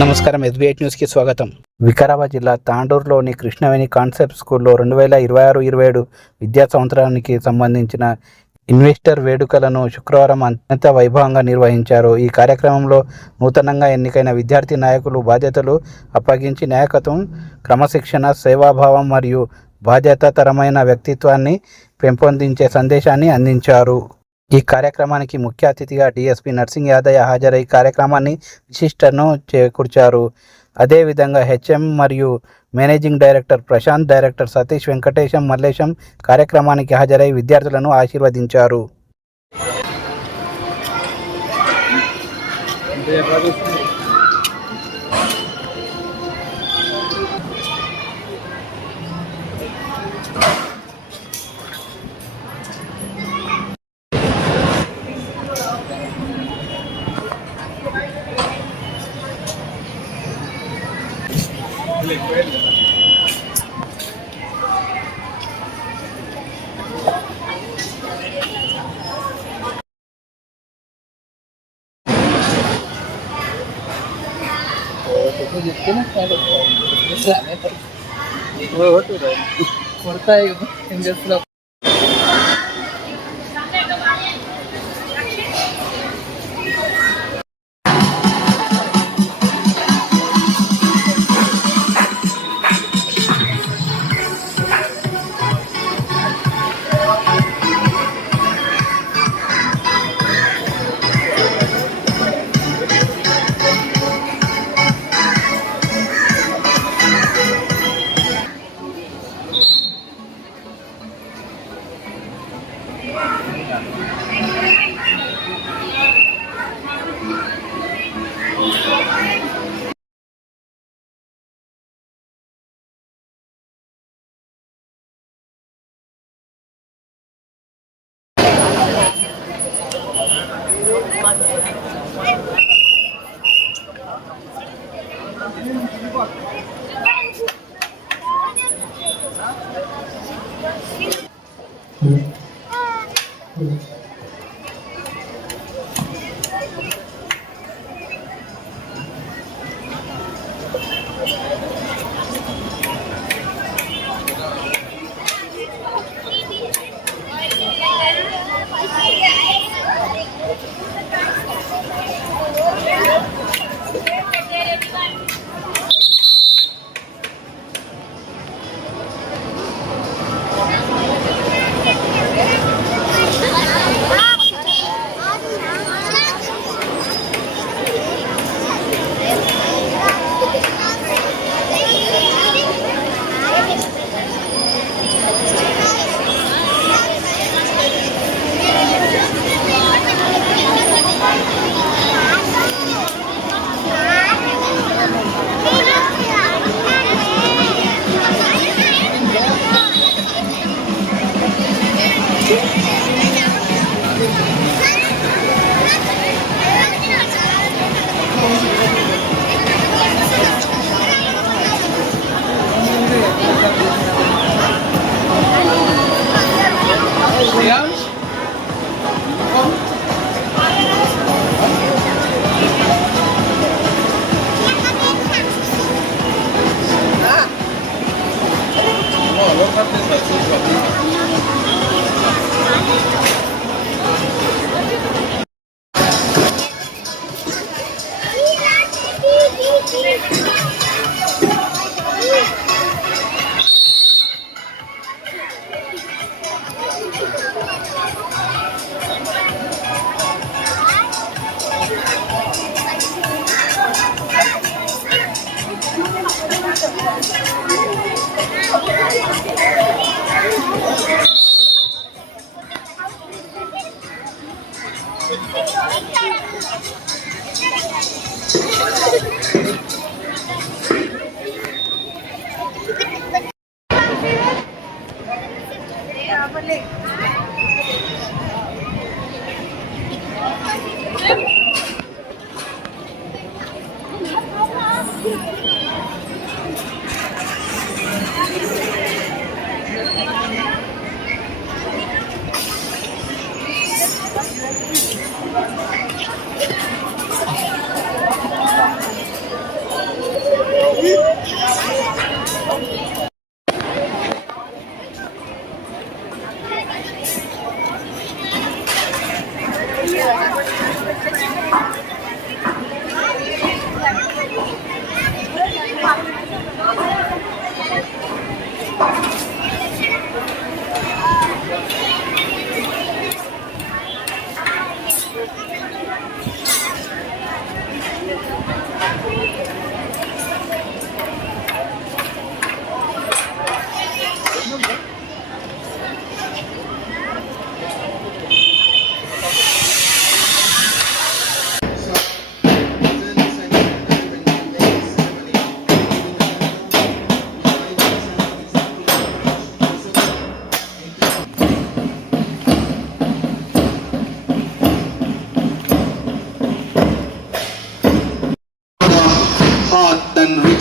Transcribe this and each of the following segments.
నమస్కారం. SB8 న్యూస్కి స్వాగతం. వికారాబాద్ జిల్లా తాండూరులోని కృష్ణవేణి కాన్సెప్ట్ స్కూల్లో 2026-27 విద్యా సంవత్సరానికి సంబంధించిన ఇన్వెస్టర్ వేడుకలను శుక్రవారం అత్యంత వైభవంగా నిర్వహించారు. ఈ కార్యక్రమంలో నూతనంగా ఎన్నికైన విద్యార్థి నాయకులు బాధ్యతలు అప్పగించి నాయకత్వం, క్రమశిక్షణ, సేవాభావం మరియు బాధ్యతాతరమైన వ్యక్తిత్వాన్ని పెంపొందించే సందేశాన్ని అందించారు. ఈ కార్యక్రమానికి ముఖ్య అతిథిగా DSP నర్సింగ్ యాదయ్య హాజరై కార్యక్రమాన్ని విశిష్టను చేకూర్చారు. అదేవిధంగా HM మరియు managing director Prashanth, director Satish, Venkatesham, Mallesham కార్యక్రమానికి హాజరై విద్యార్థులను ఆశీర్వదించారు.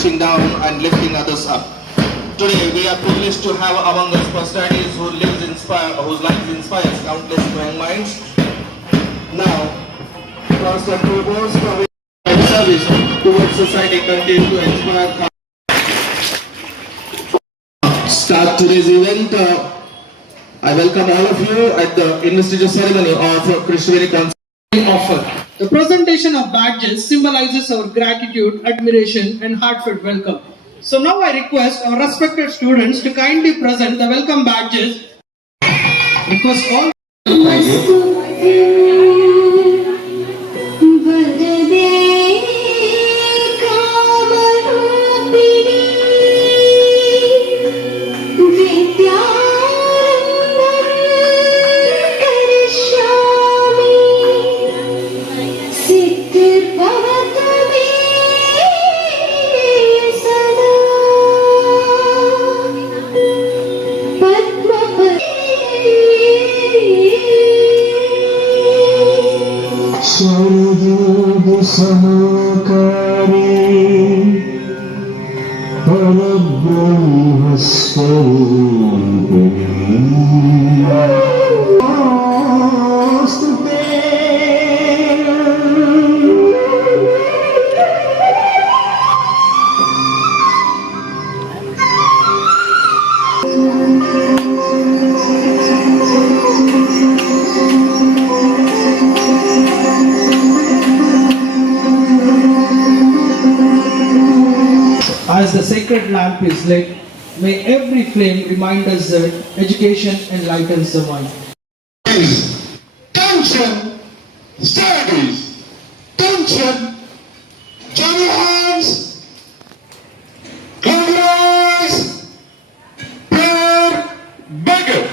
reaching down and lifting others up. Today, we are privileged to have among us personalities whose lives inspires countless young minds. Now, Pastor Provost from service towards society continue to inspire. Start today's event. I welcome all of you at the investiture ceremony of Krishnaveni Concept offer. The presentation of badges symbolizes our gratitude, admiration, and heartfelt welcome. So now I request our respected students to kindly present the welcome badges. Request all. As the sacred lamp is lit, may every flame remind us that education enlightens the mind. Attention, studies. Attention, join your hands. Close your eyes. Prayer, beggar.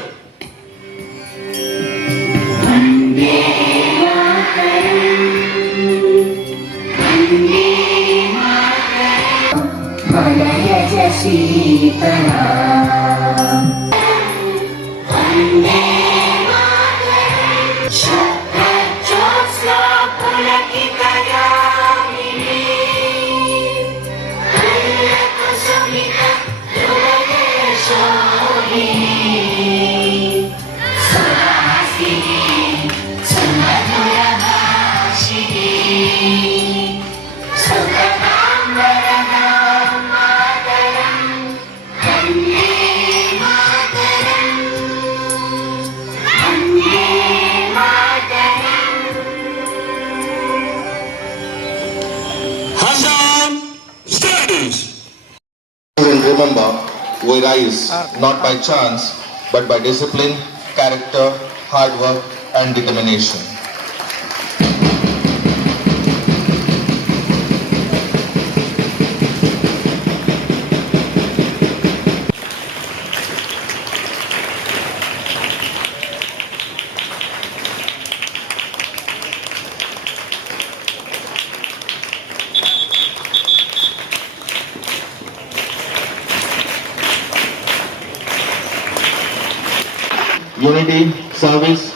And remember, we rise not by chance, but by discipline, character, hard work, and determination. Unity, service,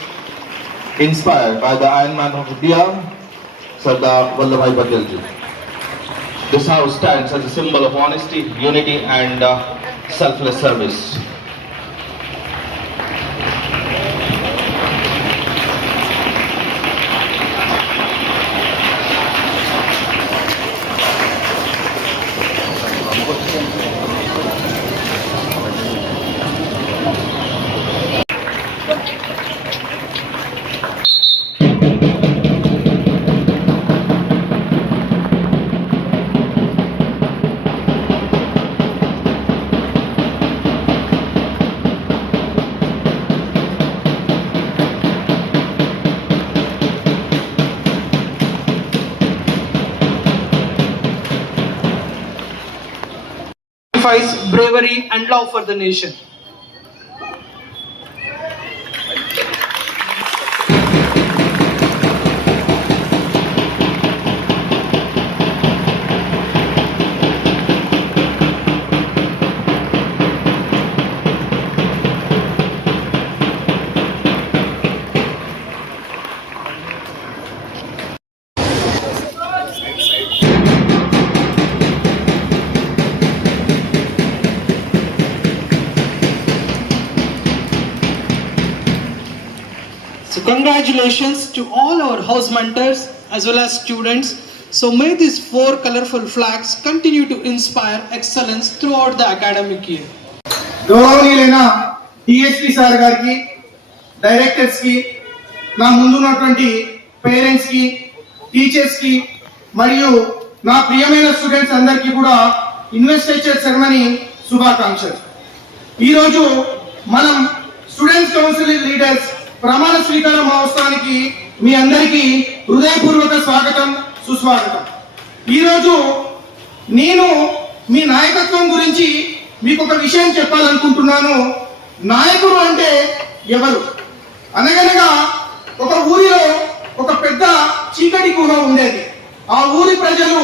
inspired by the Iron Man of India, Sardar Vallabhbhai Patel ji. This house stands as a symbol of honesty, unity, and selfless service. Bravery and love for the nation. Congratulations to all our house mentors as well as students. So may these 4 colorful flags continue to inspire excellence throughout the academic year. గౌరవనీయులైన DSP sir గారికి, డైరెక్టర్స్ కి, నా ముందున్నటువంటి పేరెంట్స్ కి, టీచర్స్ కి మరియు నా ప్రియమైన స్టూడెంట్స్ అందరికీ కూడా ఇన్వెస్టిచర్ సెరమనీ శుభాకాంక్షలు. ఈరోజు మనం స్టూడెంట్స్ కౌన్సిల్ లీడర్స్ ప్రమాణ స్వీకార మహోత్సవానికి మీ అందరికీ హృదయపూర్వక స్వాగతం, సుస్వాగతం. ఈరోజు నేను మీ నాయకత్వం గురించి మీకు ఒక విషయం చెప్పాలనుకుంటున్నాను. నాయకుడు అంటే ఎవరు? అనగనగా ఒక ఊరిలో ఒక పెద్ద చీకటి గుహ ఉండేది. ఆ ఊరి ప్రజలు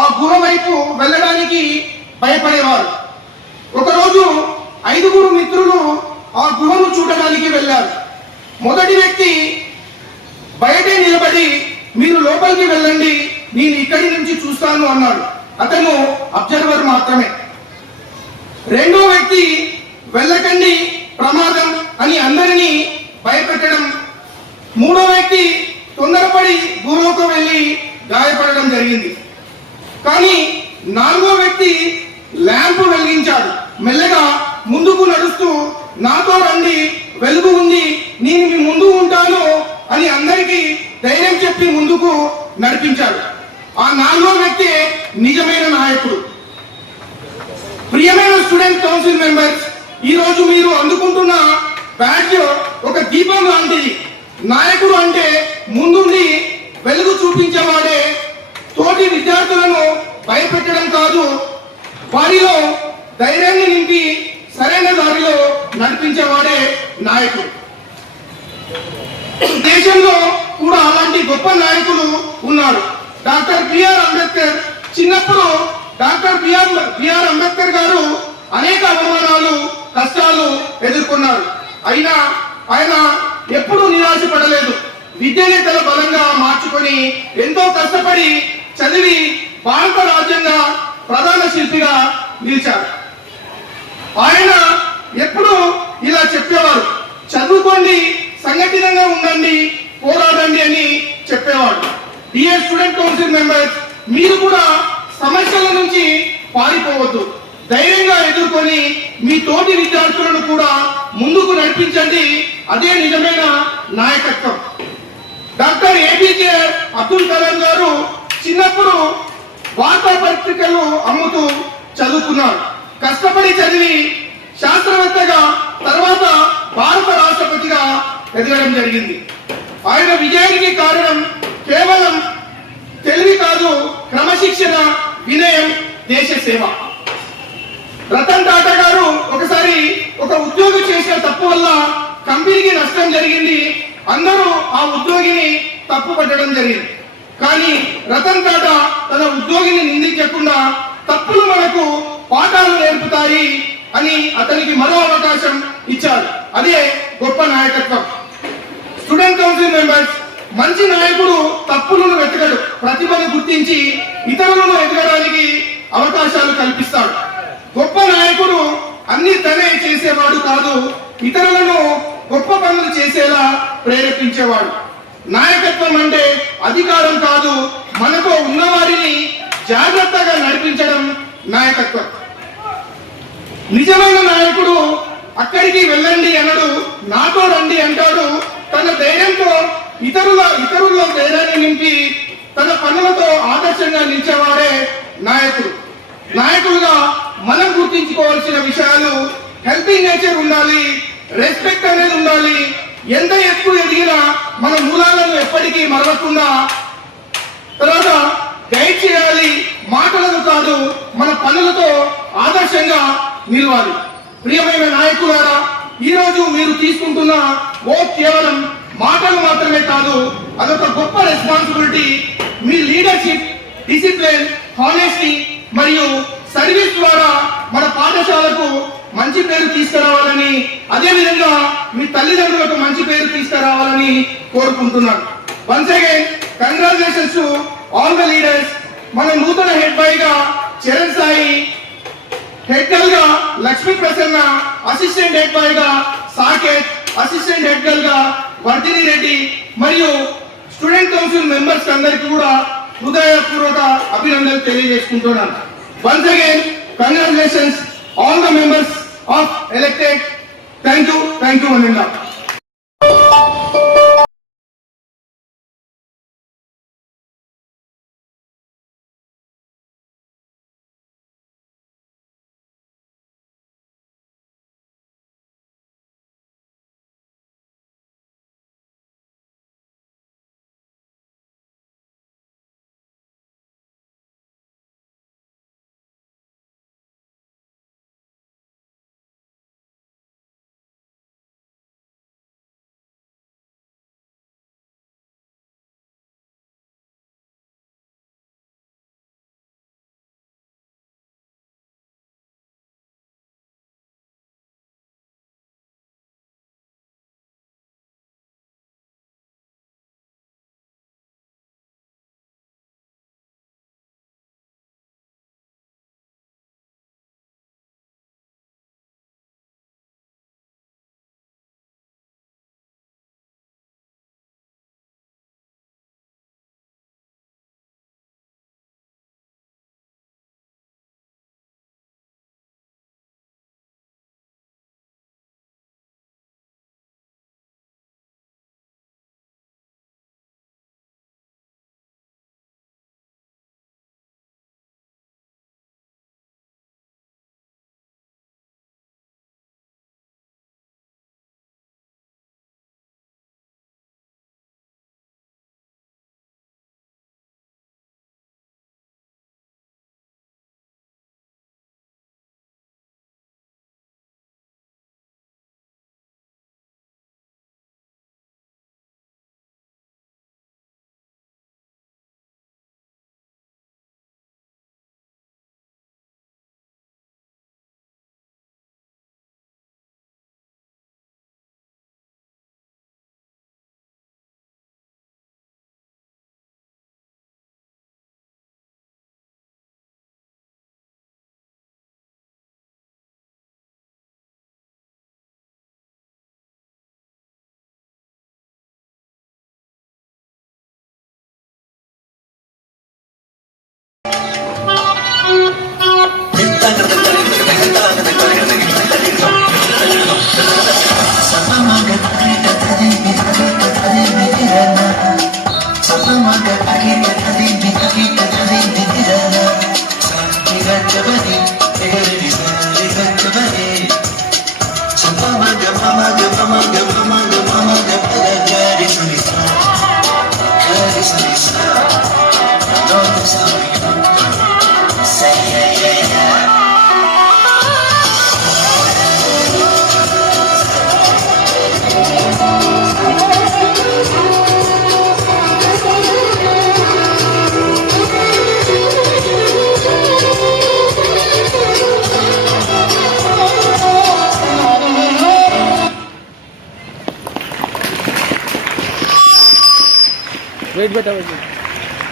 ఆ గుహ వైపు వెళ్ళడానికి భయపడేవారు. ఒకరోజు 5 మిత్రులు ఆ గుహను చూడడానికి వెళ్ళారు. మొదటి వ్యక్తి బయటే నిలబడి, మీరు లోపలికి వెళ్ళండి, నేను ఇక్కడి నుంచి చూస్తాను అన్నాడు. అతను అబ్జర్వర్ మాత్రమే. రెండో వ్యక్తి వెళ్ళకండి, ప్రమాదం అని అందరినీ భయపెట్టడం. మూడో వ్యక్తి తొందరపడి గుహకు వెళ్ళి గాయపడడం జరిగింది. కానీ 4వ వ్యక్తి ల్యాంప్ వెలిగించాడు. మెల్లగా ముందుకు నడుస్తూ, నాతో రండి, వెలుగు ఉంది, నేను మీ ముందు ఉంటాను అని అందరికీ ధైర్యం చెప్పి ముందుకు నడిపించాడు. ఆ 4వ వ్యక్తి నిజమైన నాయకుడు. ప్రియమైన స్టూడెంట్ కౌన్సిల్ మెంబర్స్, ఈ రోజు మీరు అందుకుంటున్న బ్యాడ్జ్ ఒక దీపం లాంటిది. నాయకుడు అంటే ముందుండి వెలుగు చూపించేవాడే, తోటి విద్యార్థులను భయపెట్టడం కాదు, వారిలో ధైర్యాన్ని నింపి సరైన దారిలో నడిపించేవాడే నాయకుడు. దేశంలో కూడా అలాంటి గొప్ప నాయకులు ఉన్నారు. Doctor B R Ambedkar. చిన్నప్పుడు డాక్టర్ బిఆర్ అంబేద్కర్ గారు అనేక అవమానాలు, కష్టాలు ఎదుర్కొన్నారు. అయినా ఆయన ఎప్పుడూ నిరాశపడలేదు. విద్యనే తన బలంగా మార్చుకొని ఎంతో కష్టపడి చదివి భారత రాజ్యాంగ ప్రధాన శిల్పిగా నిలిచారు. ఆయన ఎప్పుడు ఇలా చెప్పేవారు, చదువుకోండి, సంఘటితంగా ఉండండి, పోరాడండి అని చెప్పేవాడు. డియర్ స్టూడెంట్ కౌన్సిల్ మెంబర్స్, మీరు కూడా సమస్యల నుంచి పారిపోవద్దు. ధైర్యంగా ఎదుర్కొని మీ తోటి విద్యార్థులను కూడా ముందుకు నడిపించండి. అదే నిజమైన నాయకత్వం. డాక్టర్ ఏపీజే అబ్దుల్ కలాం గారు చిన్నప్పుడు వార్తాపత్రికలు అమ్ముతూ చదువుకున్నారు. కష్టపడి చదివి శాస్త్రవేత్తగా, తర్వాత భారత రాష్ట్రపతిగా ఎదగడం జరిగింది. ఆయన విజయానికి కారణం కేవలం తెలివి కాదు, క్రమశిక్షణ, వినయం, దేశ సేవ. రతన్ టాటా గారు ఒకసారి ఒక ఉద్యోగి చేసిన తప్పు వల్ల కంపెనీకి నష్టం జరిగింది. అందరూ ఆ ఉద్యోగిని తప్పు పట్టడం జరిగింది. కానీ రతన్ టాటా తన ఉద్యోగిని నిందించకుండా తప్పులు మనకు పాఠాలు నేర్పుతాయి అని అతనికి మరో అవకాశం ఇచ్చారు. అదే గొప్ప నాయకత్వం. స్టూడెంట్ కౌన్సిల్ మెంబర్స్, మంచి నాయకుడు తప్పులను వెతకడు, ప్రతిభను గుర్తించి ఇతరులను ఎదగడానికి అవకాశాలు కల్పిస్తాడు. గొప్ప నాయకుడు అన్ని తనే చేసేవాడు కాదు, ఇతరులను గొప్ప పనులు చేసేలా ప్రేరేపించేవాడు. నాయకత్వం అంటే అధికారం కాదు, మనతో ఉన్నవారిని జాగ్రత్తగా నడిపించడం నాయకత్వం. నిజమైన నాయకుడు అక్కడికి వెళ్ళండి అనడు, నాతో రండి అంటాడు. తన ధైర్యంతో ఇతరుల్లో ధైర్యాన్ని నింపి తన పనులతో ఆదర్శంగా నిలిచేవాడే నాయకుడు. నాయకులుగా మనం గుర్తించుకోవాల్సిన విషయాలు: హెల్పింగ్ నేచర్ ఉండాలి, రెస్పెక్ట్ అనేది ఉండాలి, ఎంత ఎక్కువ ఎదిగినా మన మూలాలను ఎప్పటికీ మరవకుండా, తర్వాత గైడ్ చేయాలి, మాటలను కాదు మన పనులతో ఆదర్శంగా నిలవాలి. ప్రియమైన నాయకులారా, ఈ రోజు మీరు తీసుకుంటున్న ఓట్ కేవలం మాటలు మాత్రమే కాదు, అదొక గొప్ప రెస్పాన్సిబిలిటీ. మీ లీడర్షిప్, డిసిప్లిన్, హానెస్టీ మరియు సర్వీస్ ద్వారా మన పాఠశాలకు మంచి పేరు తీసుకురావాలని, అదే విధంగా మీ తల్లిదండ్రులకు మంచి పేరు తీసుకురావాలని కోరుకుంటున్నాను. Once again congratulations to all the leaders. మన నూతన హెడ్ బాయ్ గా చరణ్ సాయి, హెడ్ గర్ల్ గా లక్ష్మీ ప్రసన్న, అసిస్టెంట్ హెడ్ బాయ్ గా సాకేత్, అసిస్టెంట్ హెడ్ గర్ల్ గా వర్ధిని రెడ్డి మరియు స్టూడెంట్ కౌన్సిల్ మెంబర్స్ అందరికీ కూడా హృదయపూర్వక అభినందనలు తెలియజేసుకుంటున్నాను. Once again congratulations all the members of elected. Thank you అనిందా.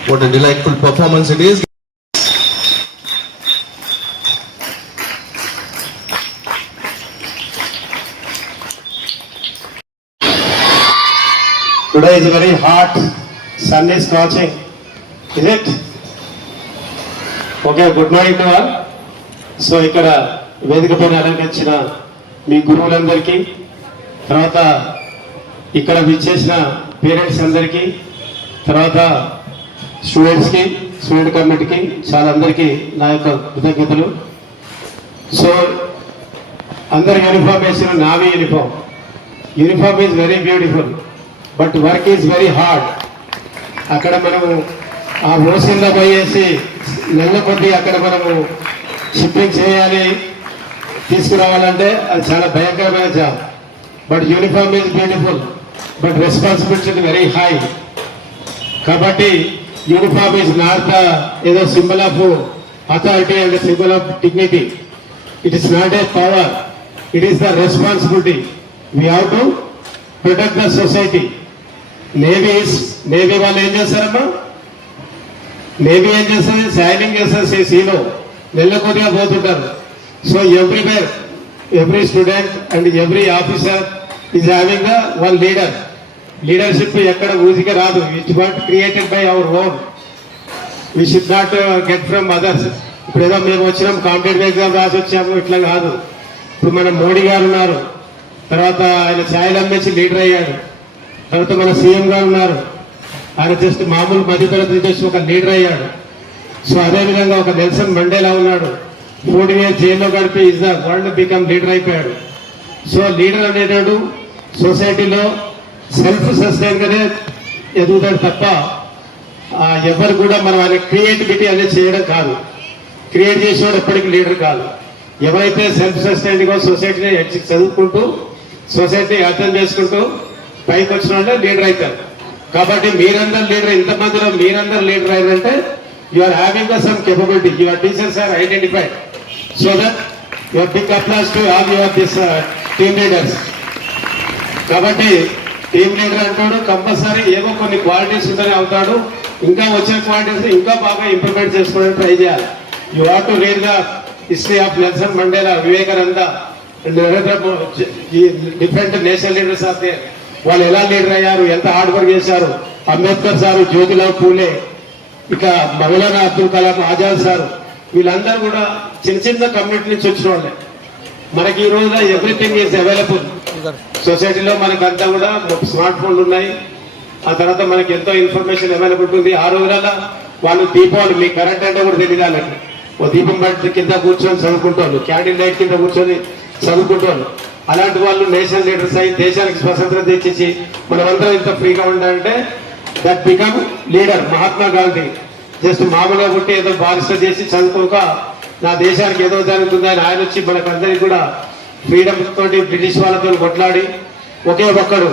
What a delightful performance it is. Today is very hot, sun is scorching, is it? Okay, good morning to all. So ఇక్కడ వేదిక పైన అలంకరించిన మీ గురువులందరికీ, తర్వాత ఇక్కడ విచ్చేసిన పేరెంట్స్ అందరికీ, తర్వాత స్టూడెంట్స్కి, స్టూడెంట్ కమిటీకి చాలా అందరికీ నా యొక్క కృతజ్ఞతలు. సో అందరి యూనిఫామ్ వేసిన navy uniform is very beautiful, but work is very hard. అక్కడ మనము ఆ ఓషన్లో పోయేసి నెల కొద్దీ అక్కడ మనము షిప్పింగ్ చేయాలి, తీసుకురావాలంటే అది చాలా భయంకరమైన job. But uniform is beautiful, but responsibility very high. కాబట్టి యూనిఫామ్ ఈజ్ నాట్ ద ఏదో symbol of authority and symbol of dignity. It is not a power, it is the responsibility. We have to protect the society. Navy వాళ్ళు ఏం చేస్తారమ్మా? నేవీ ఏం చేస్తుంది? సైనింగ్ చేస్తారు, సీలో నెల కొద్దిగా పోతుంటారు. So every student and every officer is having the one leader. Leadership ఎక్కడ ఊజిగా రాదు. It what created by our own. We should not get from others. ఇప్పుడు ఏదో మేము వచ్చినాం కాంపిటేటివ్ ఎగ్జామ్ రాసి వచ్చాము ఇట్లా కాదు. ఇప్పుడు మన మోడీ గారు ఉన్నారు, తర్వాత ఆయన ఛాయలు అమ్మేసి లీడర్ అయ్యాడు, తర్వాత మన సీఎం గారు ఉన్నారు, ఆయన జస్ట్ మామూలు మధ్యతరగతి నుంచి ఒక లీడర్ అయ్యాడు. సో అదేవిధంగా ఒక నెల్సన్ మండేలా ఉన్నాడు, 14 years జైల్లో గడిపి is the world become leader అయిపోయాడు. సో లీడర్ అనేటాడు సొసైటీలో సెల్ఫ్ సస్టైన్ గానే ఎదుగుతాడు తప్ప ఎవరు కూడా మనం ఆయన క్రియేటివిటీ అనేది చేయడం కాదు. క్రియేట్ చేసేవాడు ఎప్పటికీ లీడర్ కాదు. ఎవరైతే సెల్ఫ్ సస్టైన్గా సొసైటీని చదువుకుంటూ సొసైటీని అర్థం చేసుకుంటూ పైకి వచ్చిన వాళ్ళే లీడర్ అవుతారు. కాబట్టి మీరందరూ లీడర్, ఇంతమందిలో మీరందరూ లీడర్ అయ్యారంటే you are having some capability. Your teachers are identified. So that your big applause to all your this team leaders. కాబట్టి టీమ్ లీడర్ అంటాడు కంపల్సరీ ఏవో కొన్ని క్వాలిటీస్ ఉంటేనే అవుతాడు. ఇంకా వచ్చిన క్వాలిటీస్ ఇంకా బాగా ఇంప్లిమెంట్ చేసుకోవడానికి ట్రై చేయాలి. You want to read the history of Nelson Mandela, Vivekananda, different national leaders of their. వాళ్ళు ఎలా లీడర్ అయ్యారు, ఎంత హార్డ్ వర్క్ చేశారు. అంబేద్కర్ సారు, జ్యోతిరావు పూలే, ఇక మౌలానా అబ్దుల్ కలాం ఆజాద్ సారు, వీళ్ళందరూ కూడా చిన్న చిన్న కమ్యూనిటీ నుంచి వచ్చిన వాళ్ళే. మనకి ఈ రోజున ఎవ్రీథింగ్ ఈజ్ అవైలబుల్ సొసైటీలో. మనకంతా కూడా స్మార్ట్ ఫోన్లు ఉన్నాయి. ఆ తర్వాత మనకి ఎంతో ఇన్ఫర్మేషన్ అవైలబుల్ ఉంటుంది. ఆ రోజులలో వాళ్ళు దీపావళి, మీకు కరెంట్ అంటే కూడా తెలియదు వాళ్ళకి. ఓ దీపం బట్టి కింద కూర్చొని చదువుకుంటారు, క్యాండిల్ లైట్ కింద కూర్చొని చదువుకుంటారు. అలాంటి వాళ్ళు నేషనల్ లీడర్స్ అయ్యి దేశానికి స్వతంత్రం తెచ్చేసి మనమందరం ఇంత ఫ్రీగా ఉండాలంటే that become leader. Mahatma Gandhi జస్ట్ మామూలుగా పుట్టి ఏదో బారిస్టర్ చేసి చదువుకోక నా దేశానికి ఏదో జరుగుతుంది అని ఆయన వచ్చి మనకందరికి కూడా ఫ్రీడమ్ తోటి బ్రిటిష్ వాళ్ళతో కొట్లాడి ఒకే ఒక్కడు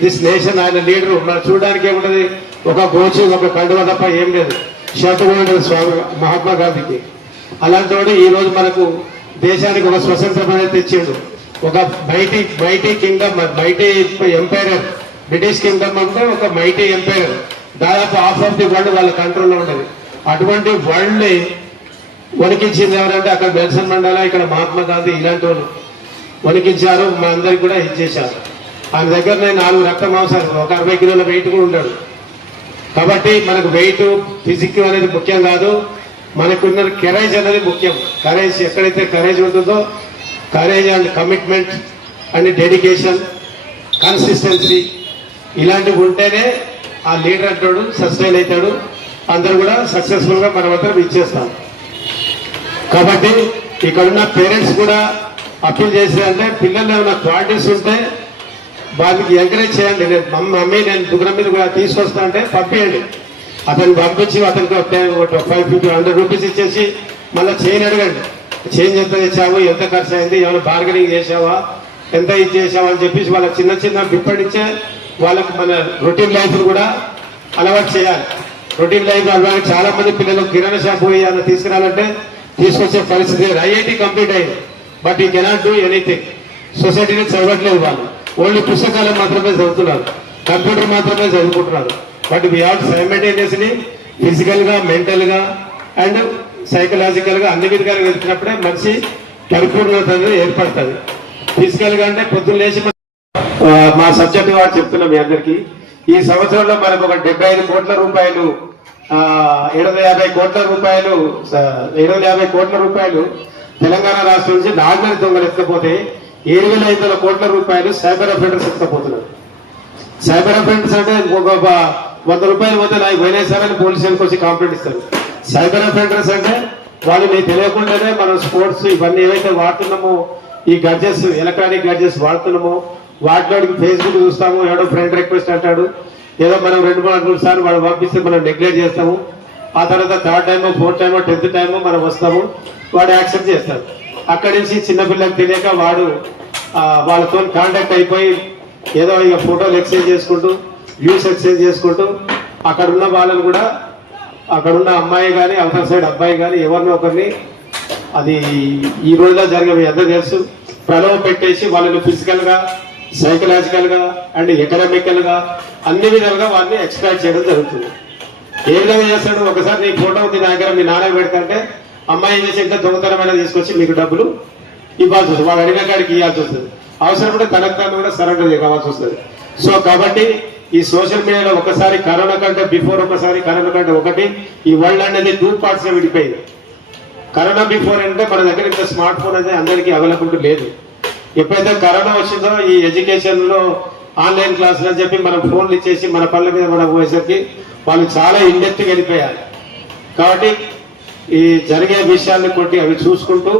దిస్ నేషన్, ఆయన లీడరు. మనం చూడడానికి ఏముంటది, ఒక గోచి ఒక కండువ తప్ప ఏం లేదు. షర్ట్ కూడా ఉండదు స్వామి మహాత్మా గాంధీకి. అలాంటి వాడు ఈ రోజు మనకు దేశానికి ఒక స్వతంత్రం అనేది తెచ్చిండు. ఒక mighty Kingdom, mighty emperor. British Kingdom అంటే ఒక మైటీ ఎంపైరర్. దాదాపు హాఫ్ ఆఫ్ ది వరల్డ్ వాళ్ళ కంట్రోల్లో ఉండేది. అటువంటి వరల్డ్ ని వణికించింది ఎవరంటే అక్కడ నెల్సన్ మండేలా, ఇక్కడ మహాత్మా గాంధీ, ఇలాంటి వాళ్ళు వణికించారు. మా అందరికి కూడా ఇచ్చేశారు. ఆయన దగ్గర 4 రక్త మాంసాలు, ఒక 60 కిలోల వెయిట్ కూడా ఉంటాడు. కాబట్టి మనకు వెయిట్ ఫిజిక్ అనేది ముఖ్యం కాదు, మనకున్న కరేజ్ అనేది ముఖ్యం. కరేజ్ ఎక్కడైతే కరేజ్ ఉంటుందో, courage and commitment and dedication, consistency ఇలాంటివి ఉంటేనే ఆ లీడర్ అంటాడు సస్టైన్ అవుతాడు. అందరూ కూడా సక్సెస్ఫుల్ గా మనం అంతా ఇచ్చేస్తాం. కాబట్టి ఇక్కడ ఉన్న పేరెంట్స్ కూడా అప్పీల్ చేసేదంటే పిల్లలు ఏమైనా క్వాలిటీస్ ఉంటే వాళ్ళకి ఎంకరేజ్ చేయండి. మమ్మీ నేను దుగ్గరం మీద కూడా తీసుకొస్తా అంటే పంపించండి. అతను పంపించి అతనికి 550-100 రూపీస్ ఇచ్చేసి మళ్ళీ చైన్ అడగండి. చేంజ్ ఎంత తెచ్చావు, ఎంత ఖర్చు అయింది, ఏమైనా బార్గెనింగ్ చేసావా, ఎంత ఇది చేసావా అని చెప్పేసి వాళ్ళ చిన్న చిన్న బిప్పడిచ్చే వాళ్ళకి మన రొటీన్ లైఫ్ కూడా అలవాటు చేయాలి. రొటీన్ లైఫ్ అలవాటు చాలా మంది పిల్లలు కిరాణా షాప్ పోయి తీసుకురాలంటే తీసుకొచ్చే పరిస్థితి. ఐఐటి కంప్లీట్ అయింది, బట్ ఈ కెనాట్ డూ ఎనీథింగ్. సొసైటీని చదవట్లేదు వాళ్ళు, ఓన్లీ పుస్తకాలు మాత్రమే చదువుతున్నారు, కంప్యూటర్ మాత్రమే చదువుకుంటున్నారు. But we have simultaneously physical గా, మెంటల్ గా అండ్ సైకలాజికల్ గా అన్ని విధాలుగా వెళ్తున్నప్పుడే మనిషి పరిపూర్ణత ఏర్పడుతుంది. ఫిజికల్ గా అంటే పొద్దున్న లేచి మా సబ్జెక్ట్ వాడు చెప్తున్నాం మీ అందరికీ. ఈ సంవత్సరంలో మనకు ఒక 75 కోట్ల రూపాయలు 750 కోట్ల రూపాయలు 750 కోట్ల రూపాయలు తెలంగాణ రాష్ట్రం నుంచి నార్మల్ దొంగలు ఎత్తకపోతే 7,500 కోట్ల రూపాయలు సైబర్ అఫెండర్స్ ఎత్తకపోతున్నారు. సైబర్ అఫెండర్స్ అంటే ఒక 100 రూపాయలు పోతే నాకు పోయినాసారని పోలీసులకు వచ్చి కంప్లైంట్ ఇస్తారు. సైబర్ అఫెండర్స్ అంటే వాళ్ళు మీకు తెలియకుండానే మనం స్పోర్ట్స్ ఇవన్నీ ఏవైతే వాడుతున్నామో, ఈ గడ్జెస్, ఎలక్ట్రానిక్ గడ్జెస్ వాడుతున్నామో వాటిలోకి ఫేస్బుక్ చూస్తాము, ఎవడో ఫ్రెండ్ రిక్వెస్ట్ అంటాడు, ఏదో మనం 2-3 సార్లు వాడు పంపిస్తే మనం నెగ్లెక్ట్ చేస్తాము. ఆ తర్వాత 3rd టైమో 4th టైమో 10th టైమో మనం వస్తాము, వాడు యాక్సెప్ట్ చేస్తాడు. అక్కడి నుంచి చిన్నపిల్లలకు తెలియక వాడు వాళ్ళతో కాంటాక్ట్ అయిపోయి ఏదో ఇక ఫోటోలు ఎక్స్చేంజ్ చేసుకుంటూ, వ్యూస్ ఎక్స్చేంజ్ చేసుకుంటూ అక్కడ ఉన్న వాళ్ళని కూడా, అక్కడ ఉన్న అమ్మాయి కానీ అవతల సైడ్ అబ్బాయి కానీ ఎవరినో ఒకరిని, అది ఈ రోజులో జరిగే మీ అందరూ తెలుసు, ప్రలోభ పెట్టేసి వాళ్ళని ఫిజికల్ గా, సైకలాజికల్ గా అండ్ ఎకనామికల్ గా అన్ని విధాలుగా వాళ్ళని ఎక్స్ట్రాక్ట్ చేయడం జరుగుతుంది. ఏ విధంగా చేస్తాడు, ఒకసారి నీ ఫోటో ఉంది నా దగ్గర, మీ నాన్న పెడతాంటే అమ్మాయి ఏం చేసి ఇంకా దొంగతనమైన తీసుకొచ్చి మీకు డబ్బులు ఇవ్వాల్సి వస్తుంది, వాడు అడిగిన కాడికి ఇవ్వాల్సి వస్తుంది. అవసరం కూడా తనకు తాను కూడా సరెండర్ కావాల్సి వస్తుంది. సో కాబట్టి ఈ సోషల్ మీడియాలో ఒకసారి కరోనా కంటే బిఫోర్, ఒకసారి కరోనా కంటే ఒకటి, ఈ వరల్డ్ అనేది 2 parts గా విడిపోయింది. కరోనా బిఫోర్ అంటే మన దగ్గర ఇంత స్మార్ట్ ఫోన్ అనేది అందరికీ అవైలబిలిటీ లేదు. ఎప్పుడైతే కరోనా వచ్చిందో ఈ ఎడ్యుకేషన్ లో ఆన్లైన్ క్లాసులు అని చెప్పి మనం ఫోన్లు ఇచ్చేసి మన పనుల మీద మనం పోయేసరికి వాళ్ళు చాలా ఇండెప్త్గా వెళ్ళిపోయారు. కాబట్టి ఈ జరిగే విషయాన్ని కొట్టి అవి చూసుకుంటూ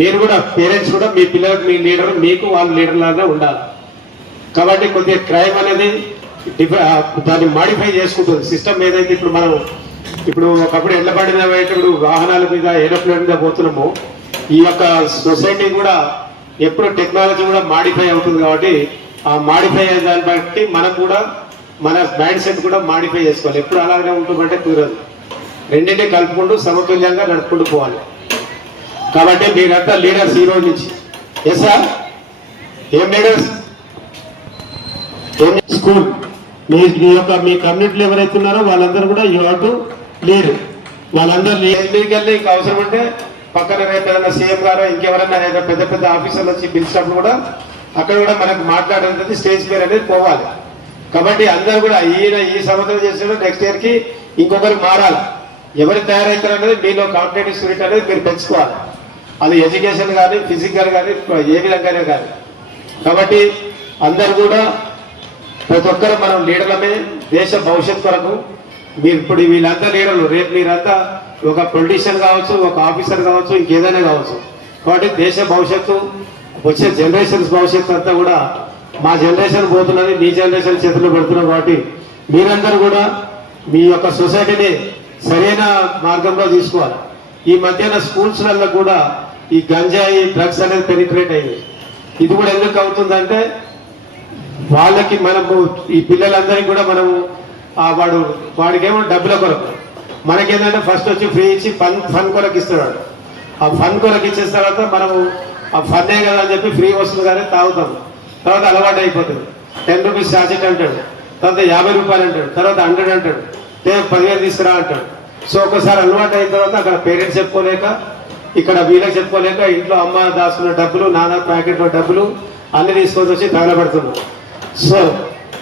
మీరు కూడా పేరెంట్స్ కూడా మీ పిల్లలకు మీ లీడర్, మీకు వాళ్ళు లీడర్ లాగా ఉండాలి. కాబట్టి కొద్దిగా క్రైమ్ అనేది దాన్ని మాడిఫై చేసుకుంటుంది సిస్టమ్. ఏదైతే ఇప్పుడు ఒకప్పుడు ఎండబడిన ఇప్పుడు వాహనాల మీద ఏరోప్లేన్ మీద పోతున్నామో, ఈ యొక్క సొసైటీ కూడా ఎప్పుడు టెక్నాలజీ కూడా మాడిఫై అవుతుంది. కాబట్టి ఆ మాడిఫై అయ్యే దాన్ని బట్టి మనం కూడా మన మైండ్ సెట్ కూడా మాడిఫై చేసుకోవాలి. ఎప్పుడు అలాగే ఉంటుందంటే కుదరదు. రెండింటినీ కలుపుకుంటూ సమతుల్యంగా నడుపుకుంటూ పోవాలి. కాబట్టి మీరంతా లీడర్స్ ఈ రోజు నుంచి. ఎస్ సార్, ఏం లీడర్స్? స్కూల్ మీ యొక్క మీ కమ్యూనిటీలో ఎవరైతే ఉన్నారో వాళ్ళందరూ కూడా యూ హావ్ టు లీడ్. వాళ్ళందరూ లీడ్కి వెళ్ళి ఇంకా అవసరం అంటే పక్కన రేపు ఏదైనా సీఎం గారు ఇంకెవరైనా పెద్ద పెద్ద ఆఫీసర్లు వచ్చి పిలిచినప్పుడు కూడా అక్కడ కూడా మనకు మాట్లాడేది స్టేజ్ పేరు అనేది పోవాలి. కాబట్టి అందరూ కూడా ఈయన ఈ సంవత్సరం చేసిన నెక్స్ట్ ఇయర్ కి ఇంకొకరు మారాలి. ఎవరు తయారవుతారు అనేది మీలో కాంపిటేటివ్ స్పిరిట్ అనేది మీరు పెంచుకోవాలి. అది ఎడ్యుకేషన్ కానీ, ఫిజికల్ కానీ, ఏ విధంగానే కానీ. కాబట్టి అందరు కూడా ప్రతి ఒక్కరు మనం లీడర్లమే. దేశ భవిష్యత్ కొరకు మీరు ఇప్పుడు వీళ్ళంతా లీడర్లు, రేపు మీరంతా ఒక పొలిటీషియన్ కావచ్చు, ఒక ఆఫీసర్ కావచ్చు, ఇంకేదైనా కావచ్చు. కాబట్టి దేశ భవిష్యత్తు, వచ్చే జనరేషన్స్ భవిష్యత్తు అంతా కూడా మా జనరేషన్ పోతున్నది, మీ జనరేషన్ చేతుల్లో పెడుతున్నాం. కాబట్టి మీరందరూ కూడా మీ యొక్క సొసైటీని సరైన మార్గంలో తీసుకోవాలి. ఈ మధ్యన స్కూల్స్లలో కూడా ఈ గంజాయి, డ్రగ్స్ అనేది పెనిట్రేట్ అయింది. ఇది కూడా ఎందుకు అవుతుందంటే వాళ్ళకి మనము ఈ పిల్లలందరికీ కూడా మనము వాడికేమో డబ్బుల కొరకు, మనకేంటంటే ఫస్ట్ వచ్చి ఫ్రీ ఇచ్చి ఫన్ కొరకు ఇస్తున్నాడు. ఆ ఫన్ కొరకు ఇచ్చిన తర్వాత మనము ఆ ఫన్నే కదా అని చెప్పి ఫ్రీ వస్తుంది కానీ తాగుతాం. తర్వాత అలవాటు అయిపోతుంది. 10 రూపీస్ చార్జెట్ అంటాడు, తర్వాత 50 రూపాయలు అంటాడు, తర్వాత 100 అంటాడు, 10,000 తీసుకురా అంటాడు. సో ఒకసారి అలవాటు అయిన తర్వాత అక్కడ పేరెంట్స్ చెప్పుకోలేక, ఇక్కడ వీళ్ళకి చెప్పుకోలేక ఇంట్లో అమ్మ దాచుకున్న డబ్బులు, నాన్న ప్యాకెట్లో డబ్బులు అన్ని తీసుకొని వచ్చి తగలబడుతున్నాం. సో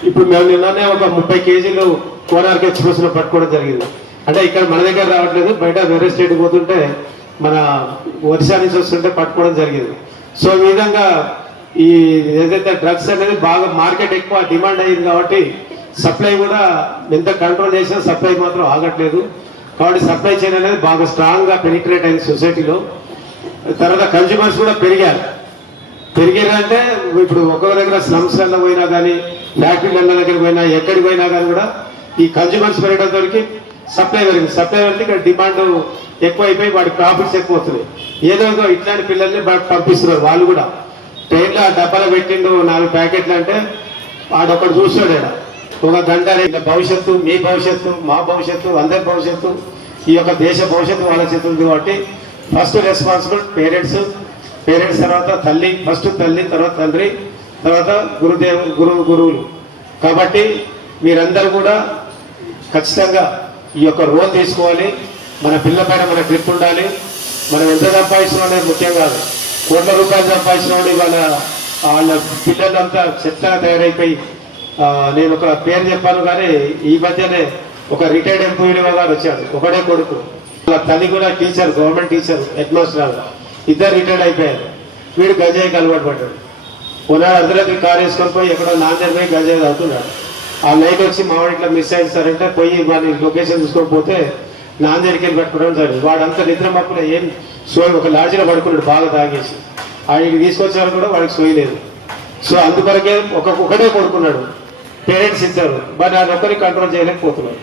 ఇప్పుడు మేము నిన్ననే ఒక 30 కేజీలు కోనార్క్ ఎక్స్ప్రెస్ లో పట్టుకోవడం జరిగింది. అంటే ఇక్కడ మన దగ్గర రావట్లేదు, బయట వేరే స్టేట్ పోతుంటే మన ఒరిస్సా నుంచి వస్తుంటే పట్టుకోవడం జరిగింది. సో ఈ విధంగా ఈ ఏదైతే డ్రగ్స్ అనేది బాగా మార్కెట్ ఎక్కువ డిమాండ్ అయ్యింది. కాబట్టి సప్లై కూడా ఎంత కంట్రోల్ చేసినా సప్లై మాత్రం ఆగట్లేదు. కాబట్టి సప్లై చైన్ అనేది బాగా స్ట్రాంగ్ గా పెనిట్రేట్ అయింది సొసైటీలో. తర్వాత కన్జ్యూమర్స్ కూడా పెరిగారంటే ఇప్పుడు ఒక్కొక్క దగ్గర స్లమ్స్లలో పోయినా కానీ, ఫ్యాక్టరీల దగ్గర పోయినా, ఎక్కడికి పోయినా కానీ కూడా ఈ కన్జ్యూమర్స్ పెరగడంతో సప్లై పెరిగింది. సప్లై పెరిగితే ఇక్కడ డిమాండ్ ఎక్కువ అయిపోయి వాడి ప్రాఫిట్స్ ఎక్కువ వస్తున్నాయి. ఏదో ఇట్లాంటి పిల్లల్ని పంపిస్తున్నారు. వాళ్ళు కూడా ట్రైన్లో డబ్బాలో పెట్టిండు 4 ప్యాకెట్లు అంటే వాడొక్కడు చూస్తాడు. ఒక గంట భవిష్యత్తు, మీ భవిష్యత్తు, మా భవిష్యత్తు, అందరి భవిష్యత్తు, ఈ యొక్క దేశ భవిష్యత్తు వాళ్ళ చేతుంది. కాబట్టి ఫస్ట్ రెస్పాన్సిబుల్ పేరెంట్స్ తర్వాత తల్లి, ఫస్ట్ తల్లి, తర్వాత తండ్రి, తర్వాత గురువులు. కాబట్టి మీరందరూ కూడా ఖచ్చితంగా ఈ యొక్క రోల్ తీసుకోవాలి. మన పిల్లల పైన మన గ్రిప్ ఉండాలి. మనం ఎంత సంపాదిస్తున్నాం అనేది ముఖ్యం కాదు. కోట్ల రూపాయలు సంపాదించిన వాళ్ళ పిల్లలంతా చెత్తగా తయారైపోయి, నేను ఒక పేరు చెప్పాను కానీ ఈ మధ్యనే ఒక రిటైర్డ్ ఎంప్లాయీ గారు వచ్చాడు, ఒకడే కొడుకు. వాళ్ళ తల్లి కూడా teacher, government teacher, head master, ఇద్దరు రిటైర్డ్ అయిపోయారు. వీడు గంజాయికి అలవాటు పడ్డాడు. కొన్నాడు అర్ధరాత్రి కారు వేసుకొని పోయి ఎక్కడో నాందేడ్ పోయి గంజాయి తాగుతున్నాడు. ఆ నైట్ వచ్చి మావాడు ఇట్లా మిస్ అయింది సార్ అంటే పోయి వాడిని లొకేషన్ చూసుకొని పోతే నాందేడ్కి వెళ్ళి పెట్టుకోవడం జరిగింది. వాడంతా నిద్ర మప్పులో ఏం సోయి, ఒక లాడ్జిలో పడుకున్నాడు బాగా తాగేసి. ఆయనకి తీసుకొచ్చారు కూడా వాడికి సోయలేదు. సో అందుకొరకే ఒకటే కొడుకున్నాడు. పేరెంట్స్ ఇచ్చారు, మరి అది ఒక్కరికి కంట్రోల్ చేయలేకపోతున్నారు.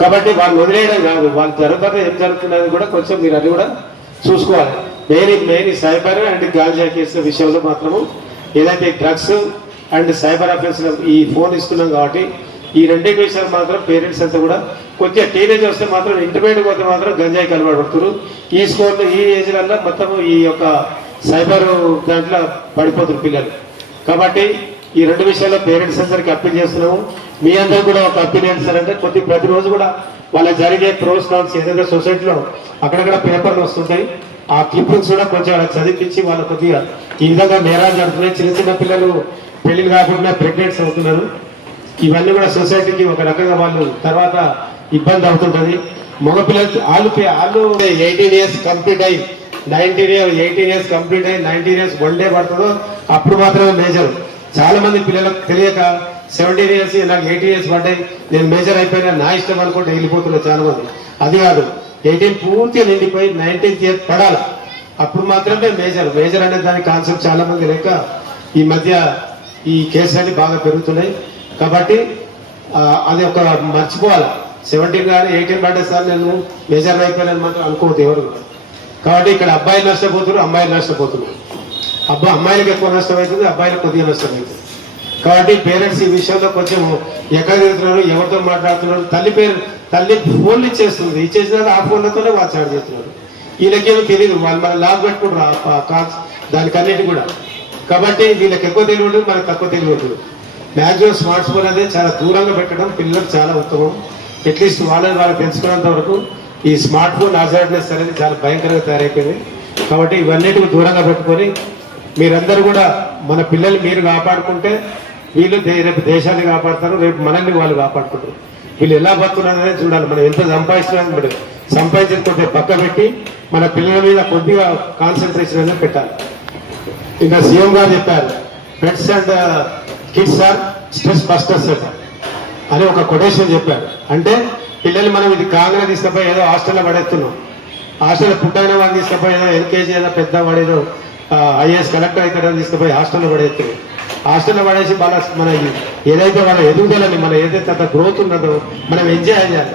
కాబట్టి వాళ్ళు వదిలేయడం కాదు, వాళ్ళు జరుగుతారు ఏం జరుగుతున్నది కూడా కొంచెం మీరు అది కూడా చూసుకోవాలి. మెయిన్ ఈ సైబర్ అండ్ గాంజా కేసుల విషయంలో మాత్రము ఏదైతే డ్రగ్స్ అండ్ సైబర్ అఫెన్స్ ఈ ఫోన్ ఇస్తున్నాం కాబట్టి ఈ రెండే విషయాలు మాత్రం పేరెంట్స్ అంతా కూడా కొంచెం టీనేజ్ వస్తే మాత్రం ఇంటర్మీడియట్ పోతే మాత్రం గంజాయికి అలవాటు పడుతున్నారు. ఈ స్కోర్లో ఈ ఏజ్లలో మొత్తం ఈ యొక్క సైబర్ దాంట్లో పడిపోతున్నారు పిల్లలు. కాబట్టి ఈ రెండు విషయాల్లో పేరెంట్స్ అందరికి అప్పీల్ చేస్తున్నాము. మీ అందరూ కూడా ఒక అప్పీల్ చేస్తారంటే ప్రతిరోజు కూడా వాళ్ళ జరిగే ప్రోస్ కాన్స్ ఏదైతే సొసైటీలో అక్కడక్కడ పేపర్లు వస్తుంటాయి, ఆ క్లిప్పింగ్స్ కూడా కొంచెం చదివించి వాళ్ళ కొద్దిగా ఈ విధంగా నేరాలు జరుగుతున్నాయి. చిన్న చిన్న పిల్లలు పెళ్లిలు కాకుండా ప్రెగ్నెంట్స్ అవుతున్నారు. ఇవన్నీ కూడా సొసైటీకి ఒక రకంగా వాళ్ళు తర్వాత ఇబ్బంది అవుతుంటది. మగపిల్లలు వాళ్ళు 18 ఇయర్స్ కంప్లీట్ అయ్యి 18 ఇయర్స్ కంప్లీట్ అయ్యి 19 ఇయర్స్ 1 డే పడుతుందో అప్పుడు మాత్రమే మేజర్. చాలా మంది పిల్లలకు తెలియక 17 ఇయర్స్ నాకు 18 ఇయర్స్ పడ్డాయి, నేను మేజర్ అయిపోయినా నా ఇష్టం అనుకుంటే వెళ్ళిపోతున్నారు చాలా మంది. అది కాదు, 18 పూర్తిగా నిండిపోయి 19th ఇయర్ పడాలి, అప్పుడు మాత్రమే మేజర్ అనే దాని కాన్సెప్ట్ చాలా మంది లేక ఈ మధ్య ఈ కేసులన్నీ బాగా పెరుగుతున్నాయి. కాబట్టి అది ఒక మర్చిపోవాలి. 17 కానీ 18 పడ్డే సార్ నేను మేజర్ అయిపోయానని మాత్రం అనుకోవద్దు ఎవరు. కాబట్టి ఇక్కడ అబ్బాయిలు నష్టపోతున్నారు, అమ్మాయిలు నష్టపోతున్నారు. అమ్మాయిలకు ఎక్కువ నష్టం అవుతుంది, అబ్బాయిలకు కొద్దిగా నష్టం అవుతుంది. కాబట్టి పేరెంట్స్ ఈ విషయంలో కొంచెం ఎక్కడ తిరుగుతున్నారు, ఎవరితో మాట్లాడుతున్నారు, తల్లి ఫోన్లు ఇచ్చేస్తుంది, ఇచ్చేసినాక ఆ ఫోన్లతోనే వాళ్ళు చాటు చేస్తున్నారు. వీళ్ళకేమో తెలియదు, వాళ్ళు మన లాభ పెట్టుకుంటారు దానికన్నిటి కూడా. కాబట్టి వీళ్ళకి ఎక్కువ తెలివి ఉంటుంది, మనకు తక్కువ తెలివి ఉంటుంది. మ్యాక్సిమం స్మార్ట్ ఫోన్ అనేది చాలా దూరంగా పెట్టడం పిల్లలకు చాలా ఉత్తమం. అట్లీస్ట్ వాళ్ళు తెలుసుకున్నంత వరకు ఈ స్మార్ట్ ఫోన్ అజార్డ్నెస్ అనేది చాలా భయంకరంగా తయారైపోయింది. కాబట్టి ఇవన్నిటికి దూరంగా పెట్టుకొని మీరందరూ కూడా మన పిల్లలు మీరు కాపాడుకుంటే వీళ్ళు రేపు దేశాన్ని కాపాడుతారు, రేపు మనల్ని వాళ్ళు కాపాడుకుంటారు. వీళ్ళు ఎలా బతుకున్నారనేది చూడాలి. మనం ఎంత సంపాదించిన కొద్దిగా పక్క పెట్టి మన పిల్లల మీద కొద్దిగా కాన్సన్ట్రేషన్ అనేది పెట్టాలి. ఇంకా సీఎం గారు చెప్పారు, pets and kids are stress busters అని ఒక కొటేషన్ చెప్పారు. అంటే పిల్లలు మనం ఇది కాంగ్రెస్ తీసుకపోయి ఏదో హాస్టల్లో పడేస్తున్నాం, హాస్టల్లో పుట్టైన వాళ్ళు తీసుకపోయి ఏదో ఎల్కేజీ ఏదో పెద్ద వాడేదో ఐఏఎస్ కలెక్టర్ అవుతాడని తీసుకుపోయి హాస్టల్లో పడేస్తున్నాం. హాస్టల్లో పడేసి మన ఏదైతే వాళ్ళ ఎదుగుదలని మన ఏదైతే అంత గ్రోత్ ఉన్నదో మనం ఎంజాయ్ చేయాలి.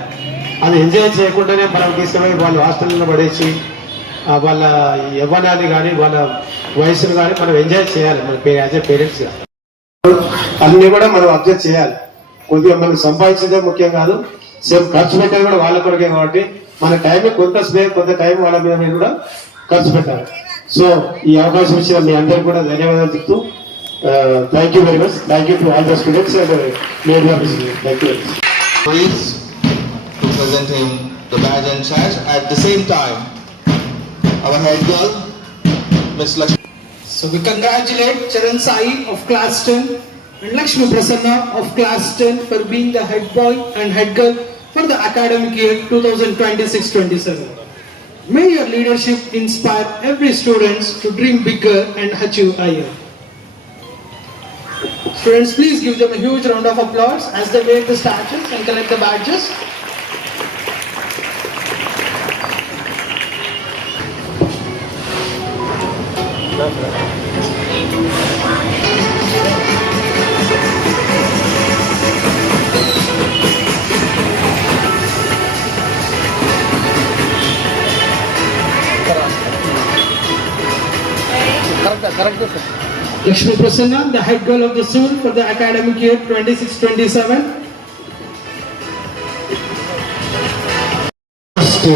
అది ఎంజాయ్ చేయకుండానే మనం తీసుకుపోయి వాళ్ళు హాస్టల్లో పడేసి వాళ్ళ యవ్వనాన్ని కానీ వాళ్ళ వయసును కానీ మనం ఎంజాయ్ చేయాలి. మన యాజ్ ఏ పేరెంట్స్గా అన్ని కూడా మనం అబ్జర్వ్ చేయాలి. కొద్దిగా మనం సంపాదించేదే ముఖ్యం కాదు, సేమ్ ఖర్చు పెట్టేది కూడా వాళ్ళ కొరకే. కాబట్టి మన టైం కొంత టైం వాళ్ళ మీద కూడా ఖర్చు పెట్టాలి. సో ఈ అవకాశం ఇచ్చిన మీ అందరికీ కూడా ధన్యవాదాలు చెప్తూ thank you very much. Thank you to all the students and media persons. Thank you. Please to present him the badge and charge. At the same time, our head girl, Miss Lakshmi. So we congratulate Charan Sai of class 10 and Lakshmi Prasanna of class 10 for being the head boy and head girl for the academic year 2026-27. May your leadership inspire every student to dream bigger and achieve higher. Students, please give them a huge round of applause as they wear the statues and collect the badges. Lakshmi Prasanna, the head girl of the school for the academic year 26-27. To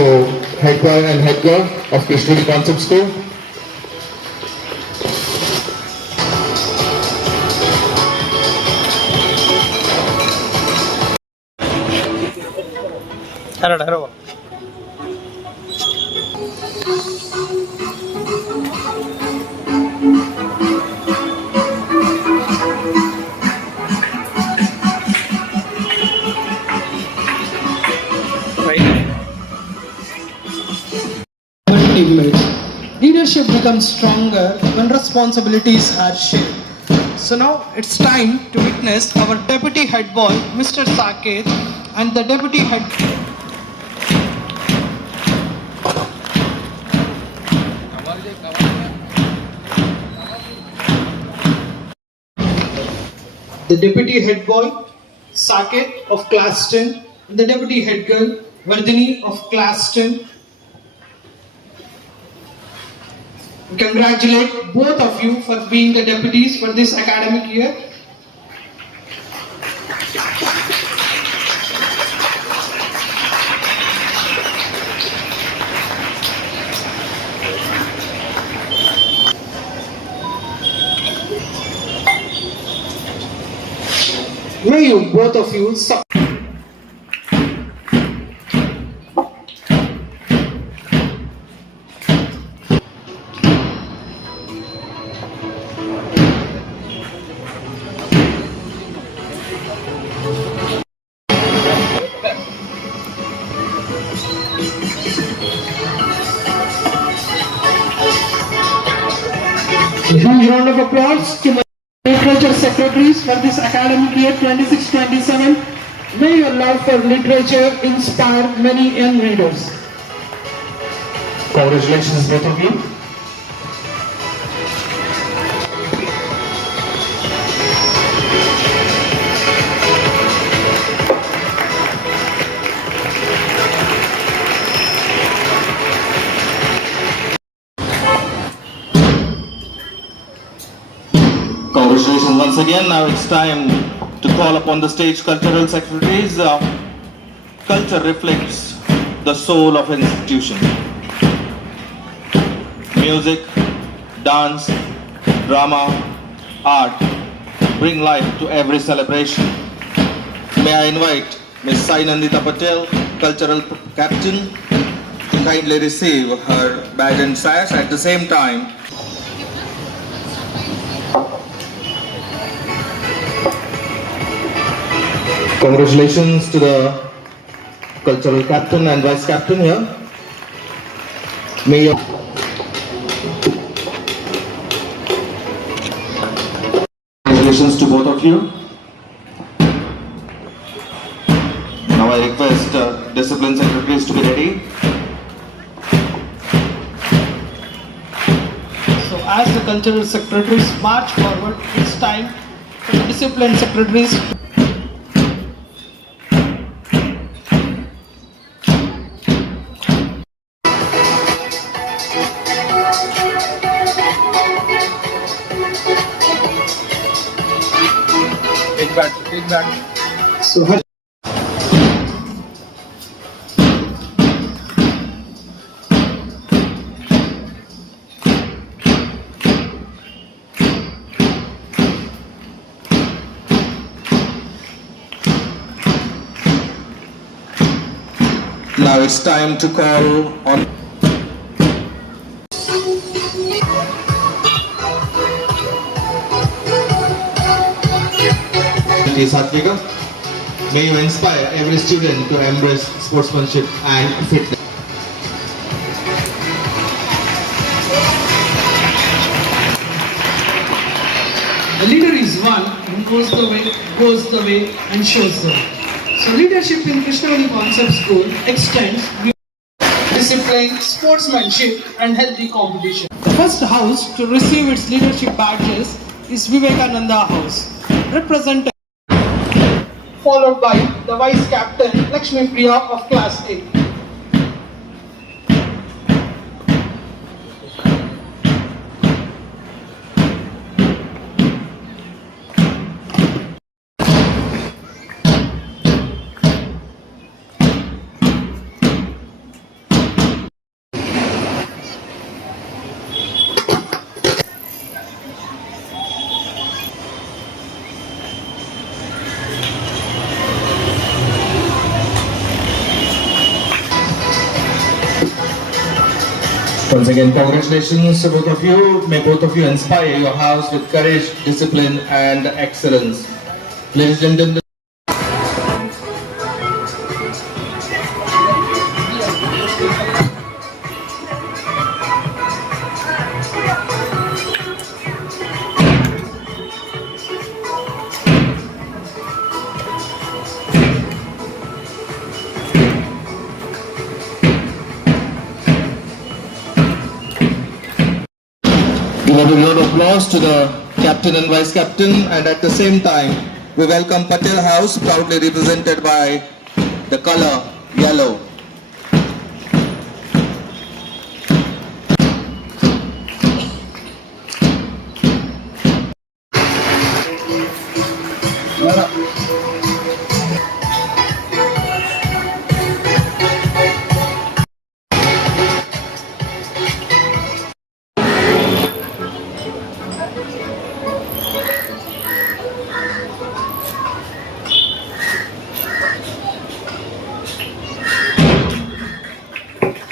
head boy and head girl of Krishnaveni Concept School. Teammates. Leadership becomes stronger when responsibilities are shared. So now it's time to witness our deputy head boy, Mr. Saket, and the deputy head. The deputy head boy, Saket of class 10, and the deputy head girl, Vardhini of class 10. Congratulate both of you for being the deputies for this academic year. May you both of you A huge round of applause to my literature secretaries for this academic year 26-27. May your love for literature inspire many young readers. Congratulations, both of you. Congratulations once again. Now it's time to call upon the stage cultural secretaries. Culture reflects the soul of an institution. Music, dance, drama, art bring life to every celebration. May I invite Ms. Sai Nandita Patel, Cultural Captain, to kindly receive her badge and sash. At the same time, congratulations to the cultural captain and vice captain here. May your congratulations to both of you. Now I request discipline secretaries to be ready. So as the cultural secretaries march forward, it's time for the discipline secretaries. Take back. So Now it's time to call on Satvika. May you inspire every student to embrace sportsmanship and fitness. the leader is one who goes the way and shows the way. So leadership in Krishnavani Concept School extends discipline, sportsmanship and healthy competition. The first house to receive its leadership badges is Vivekananda House, represented, followed by the Vice Captain Lakshmi Priya of Class A. Once again, congratulations to both of you. May both of you inspire your house with courage, discipline, and excellence. Ladies and gentlemen. Give a round of applause to the captain and vice captain, and at the same time, we welcome Patel House, proudly represented by the color yellow.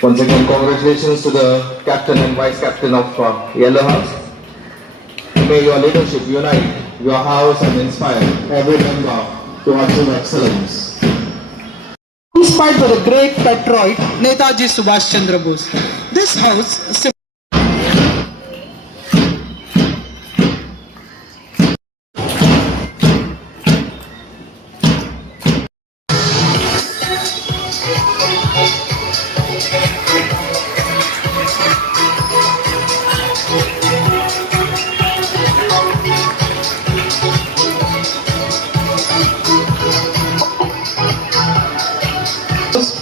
Once again, congratulations to the captain and vice captain of Yellow House. May your leadership unite your house and inspire every member to achieve excellence. inspired by the great patriot Netaji Subhash Chandra Bose. This house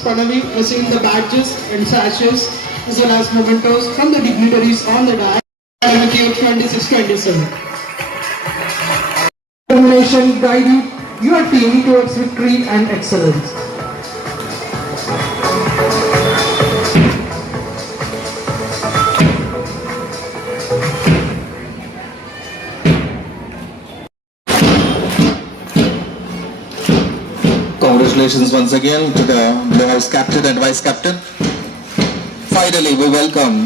Panavi receiving the badges and sashes as well as mementos from the dignitaries on the dais. Academic year 26-27. Determination guide your team towards victory and excellence. Congratulations once again to the Blue House captain and vice captain. Finally, we welcome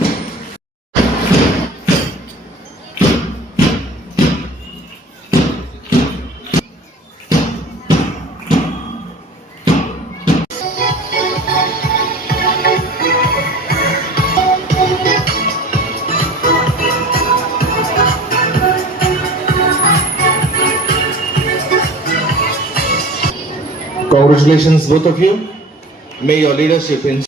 Congratulations both of you. May your leadership in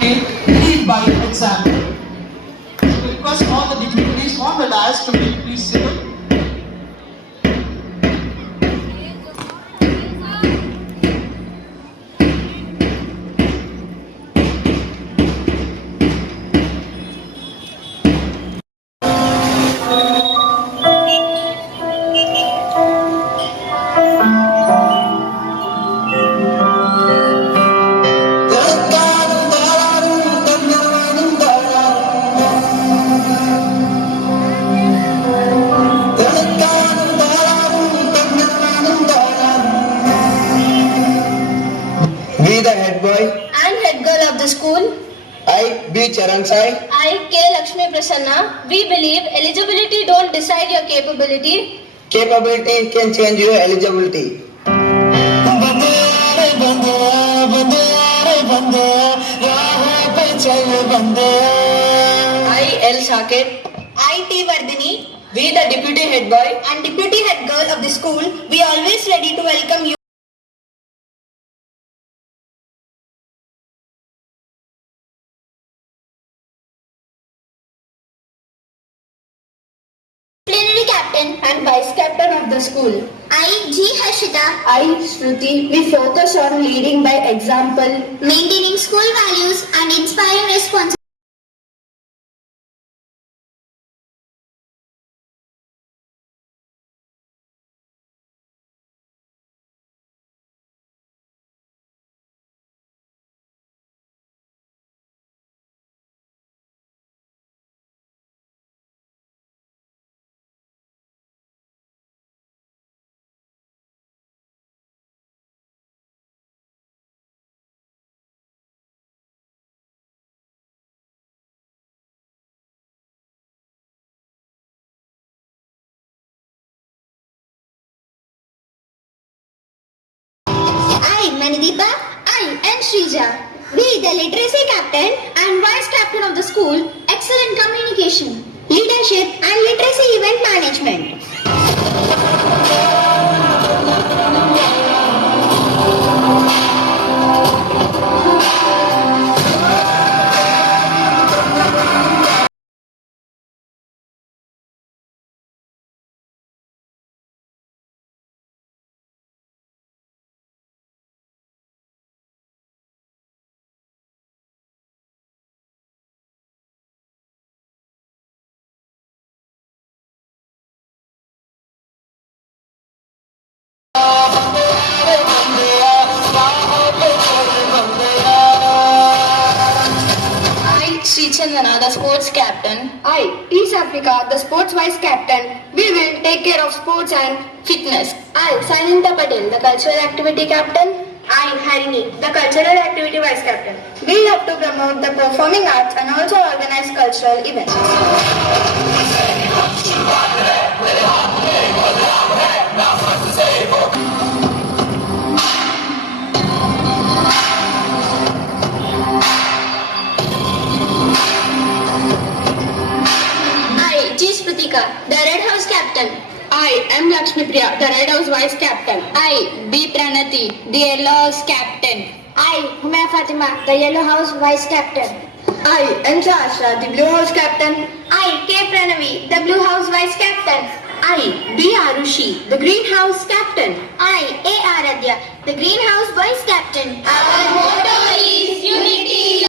lead by example. We request all the dignitaries on the dais to be please civil. Be the head boy. And head girl of the school. I be Charan Sai. I, K. Lakshmi Prasanna. We believe eligibility don't decide your capability. Capability can change your eligibility. I, L. Saket. I, T. Vardhini. We, the deputy head boy and deputy head girl of the school, we always ready to welcome you. Disciplinary captain and vice captain of the school. I, G. Harshita. I, Shruti. We focus on leading by example, maintaining school values and inspiring responsibility. I, Manideepa. I, N. Shrija. We, the literacy captain and vice captain of the school, excellent communication, leadership and literacy event management. Chandana, the sports captain. I, East Africa, the sports vice captain. We will take care of sports and fitness. I, Sainanta Patel, the cultural activity captain. I, Harini, the cultural activity vice captain. We have to promote the performing arts and also organize cultural events. I, G. Spritika, the Red House captain. I am Lakshmi Priya, the Red House vice captain. I, B. Pranati, the Yellow House captain. I, Humaya Fatima, the Yellow House vice captain. I, N. Sahasra, the Blue House captain. I, K. Pranavi, the Blue House vice captain. I, B. Arushi, the Green House captain. I, A. Aradhya, the Green House vice captain. Our motto is unity.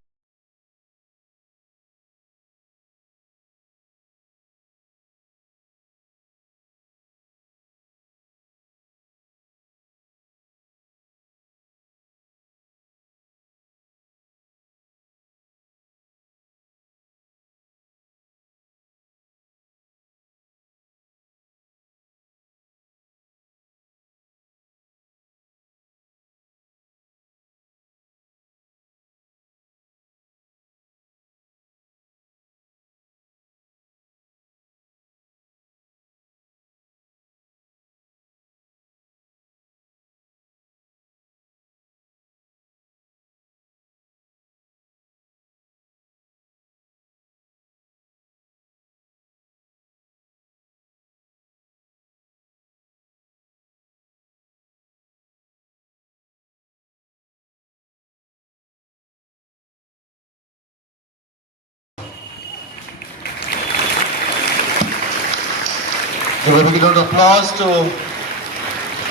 Give a big round of applause to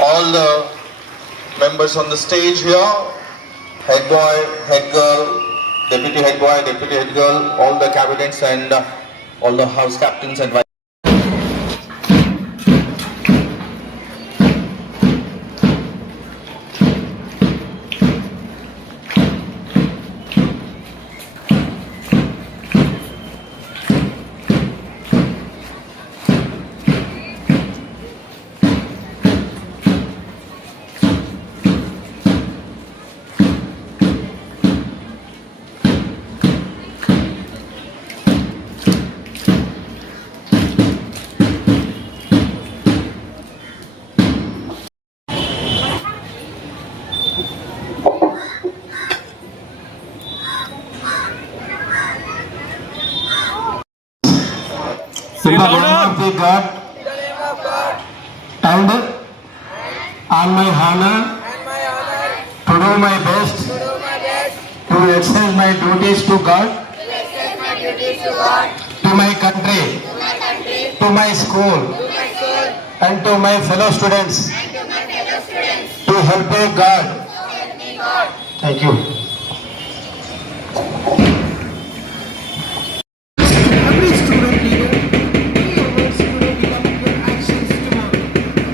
all the members on the stage here. Head boy, head girl, deputy head boy, deputy head girl, all the cabinets and all the house captains and vice. In the name of the God and on my honor to do my best to exercise my duties to God, to my country, to my school and to my fellow students, to help me God. Thank you. Every student leader, may your words today become your actions tomorrow.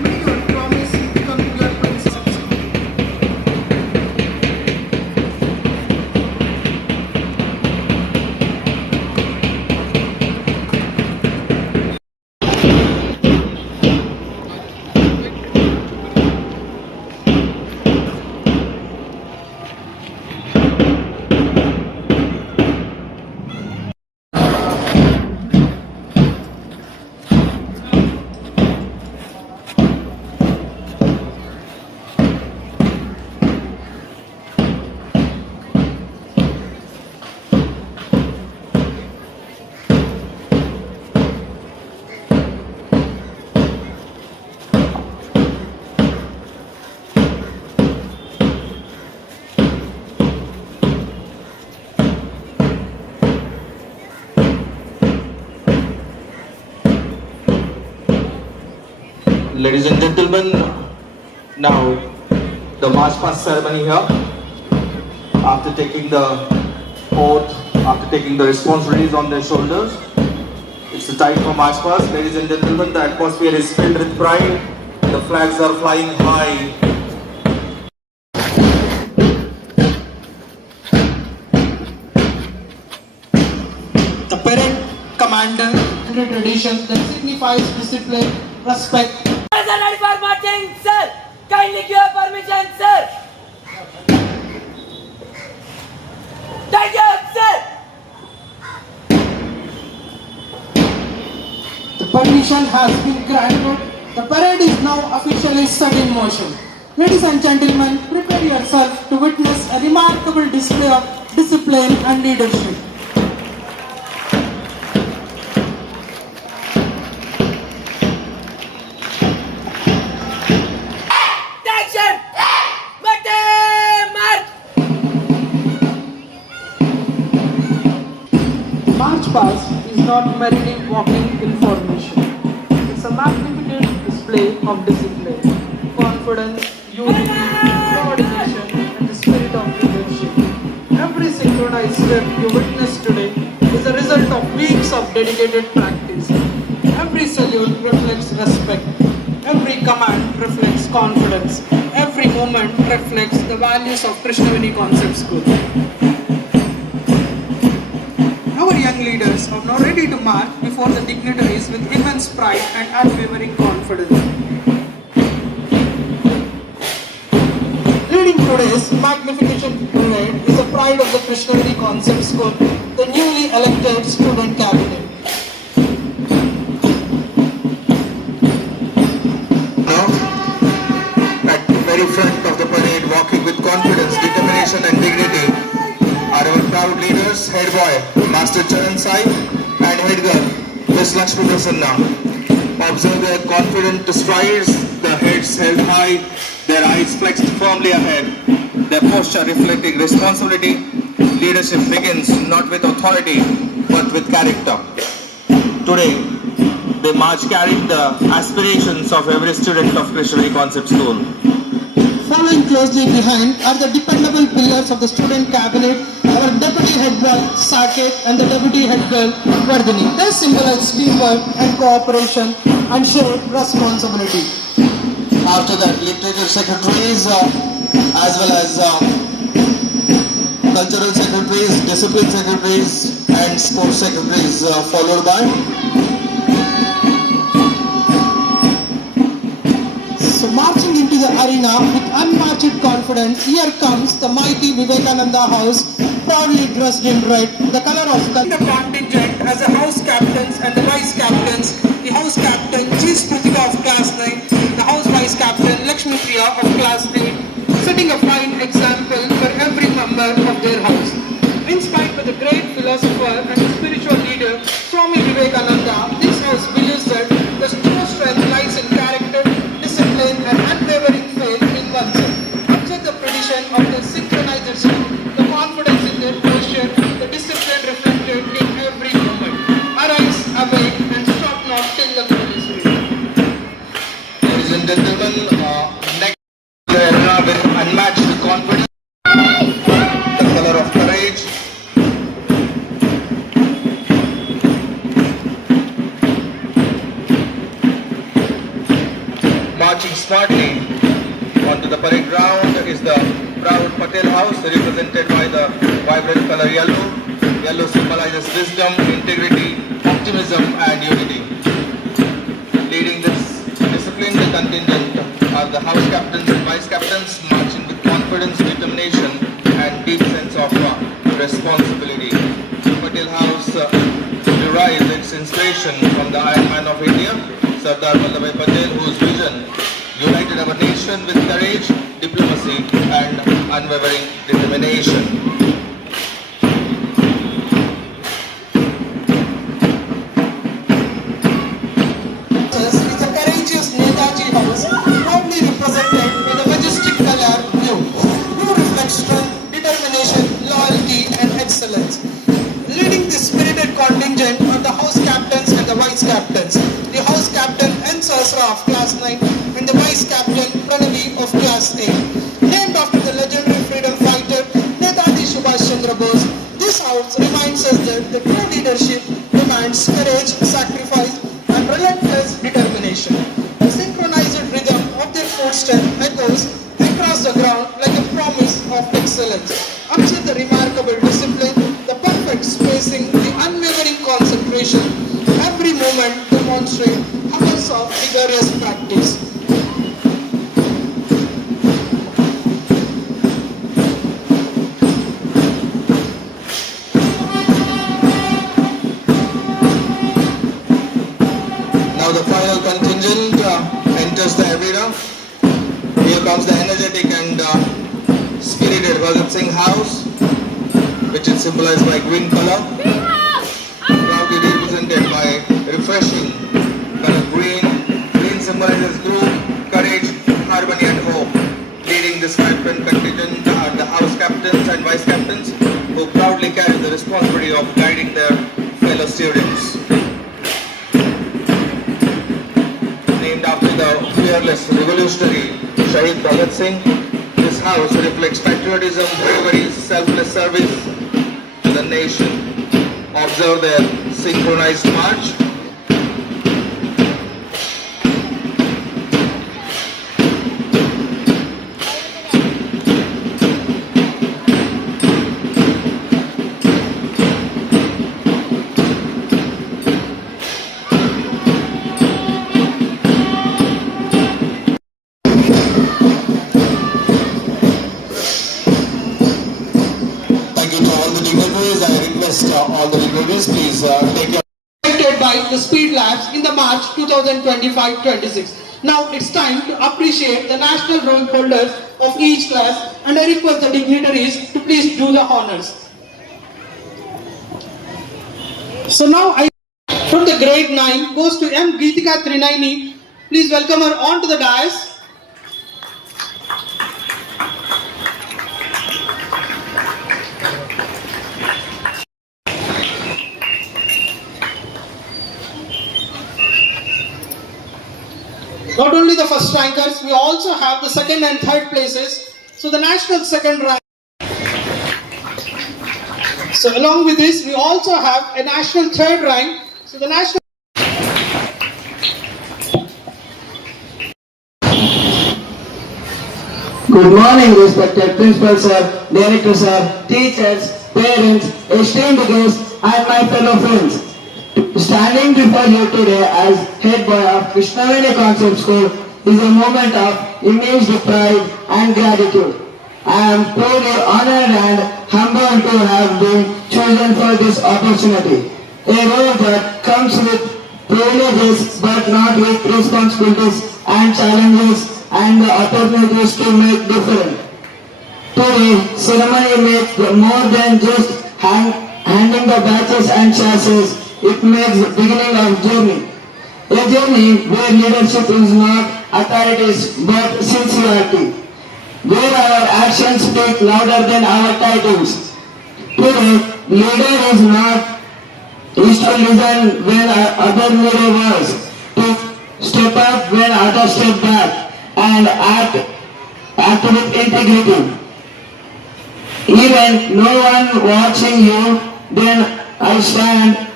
May your promise become your principles. Ladies and gentlemen, now the march past ceremony here. After taking the oath, after taking the responsibilities on their shoulders, it's the time for march past. Ladies and gentlemen, the atmosphere is filled with pride. The flags are flying high. determination that signifies discipline, respect. Sir, ready for marching, sir. Kindly give permission, sir. Thank you, sir. The permission has been granted. The parade is now officially set in motion. Ladies and gentlemen, prepare yourself to witness a remarkable display of discipline and leadership. Action! March! March past is not merely walking in formation. It's a magnificent display of discipline, confidence, unity, coordination, and the spirit of leadership. Every synchronized step you witness today is a result of weeks of dedicated practice. Every salute reflects respect. Every command reflects confidence. Every moment reflects the values of Krishnaveni Concept School. Our young leaders are now ready to march before the dignitaries with immense pride and unwavering confidence. Leading today's magnificent parade is the pride of the Krishnaveni Concept School, the newly elected student cabinet. Now, at the very front of the parade, walking with confidence, determination and dignity, are our proud leaders, head boy, Master Charan Sai, and head girl, Miss Lakshmi Prasanna. Observe their confident strides, their heads held high, their eyes flexed firmly ahead, their posture reflecting responsibility. Leadership begins not with authority, but with character. Today, they march carrying the aspirations of every student of Krishnaveni Concept School. Following closely behind are the dependable pillars of the student cabinet, our deputy head boy Saket and the deputy head girl Vardhini. They symbolize teamwork and cooperation and shared responsibility. After that, literature secretaries as well as cultural secretaries, discipline secretaries and sports secretaries followed by. So marching into the arena with unmatched confidence, here comes the mighty Vivekananda House, proudly dressed in red, the color of the contingent as the house captains and the vice captains. The house captain G. Spritika of class 9, the house vice captain Lakshmi Priya of class 8, setting a fine example for every member of their house. Inspired by the great philosopher and spiritual leader Swami Vivekananda, this house believes that the true strength lies in character, discipline and unwavering faith in oneself. Observe the tradition of the synchronized school, the confidence in their posture, the discipline reflected in every moment. Arise, awake and stop not till the goal is reached. Ladies and gentlemen, next the arena with unmatched confidence, the color of courage. Marching smartly onto the parade ground is the proud Patel House, represented by the vibrant color yellow. Yellow symbolizes wisdom, integrity, optimism and unity. Leading this discipline, the contingent are the house captains and vice captains, marching with confidence, determination and deep sense of responsibility. Patel House derives its inspiration from the Iron Man of India, Sardar Vallabhbhai Patel, whose vision united our nation with courage, diplomacy and unwavering determination. Is a courageous Netaji House, proudly represented with a majestic color blue. Blue reflects strength, determination, loyalty and excellence. Leading the spirited contingent are the house captains and the vice captains. The house captain N. Sahasra of class 9 and the vice captain Pranavi of class 8. Named after the legendary freedom fighter Netaji Subhash Chandra Bose, this house reminds us that the true leadership demands courage, sacrifice and relentless determination. The synchronized rhythm of their footsteps echoes across the ground like a promise of excellence. Observe the remarkable discipline, the perfect spacing, the unwavering concentration. Every moment the demonstrate hours of rigorous practice. Now the final contingent enters the arena. Here comes the energetic and spirited Bhagat Singh House, which is symbolized by green color, proudly represented by refreshing color green. Green symbolizes group, courage, harmony and hope. Leading this vibrant contingent are the house captains and vice captains who proudly carry the responsibility of guiding their fellow students. Named after the fearless revolutionary Shahid Bhagat Singh, this house reflects patriotism, bravery, selfless service to the nation. Observe their synchronized march. Thank you to all the dignitaries. I request all the dignitaries, please take your Conducted by the Speed Labs in the March 2025-26. Now it's time to appreciate the national role holders of each class, and I request the dignitaries to please do the honors. So now I from the grade 9 goes to M. Geetika Trinaini. Please welcome her onto the dais. Not only the first rankers, we also have the second and third places. So the national second rank. So along with this, we also have a national third rank. So the national. Good morning, respected principal sir, director sir, teachers, parents, esteemed guests, and my fellow friends. Standing before you today as head boy of Krishnaveni Concept School is a moment of immense pride and gratitude. I am truly honored and humbled to have been chosen for this opportunity. A role that comes with privileges but not with responsibilities and challenges and the opportunities to make difference. Today, ceremony makes more than just handing the badges and chassis. It makes the beginning of journey. A journey where leadership is not authorities but sincerity. Where our actions speak louder than our titles. Today, leader is to listen when other need a voice, to step up when others step back, and act with integrity. Even no one watching you, then I stand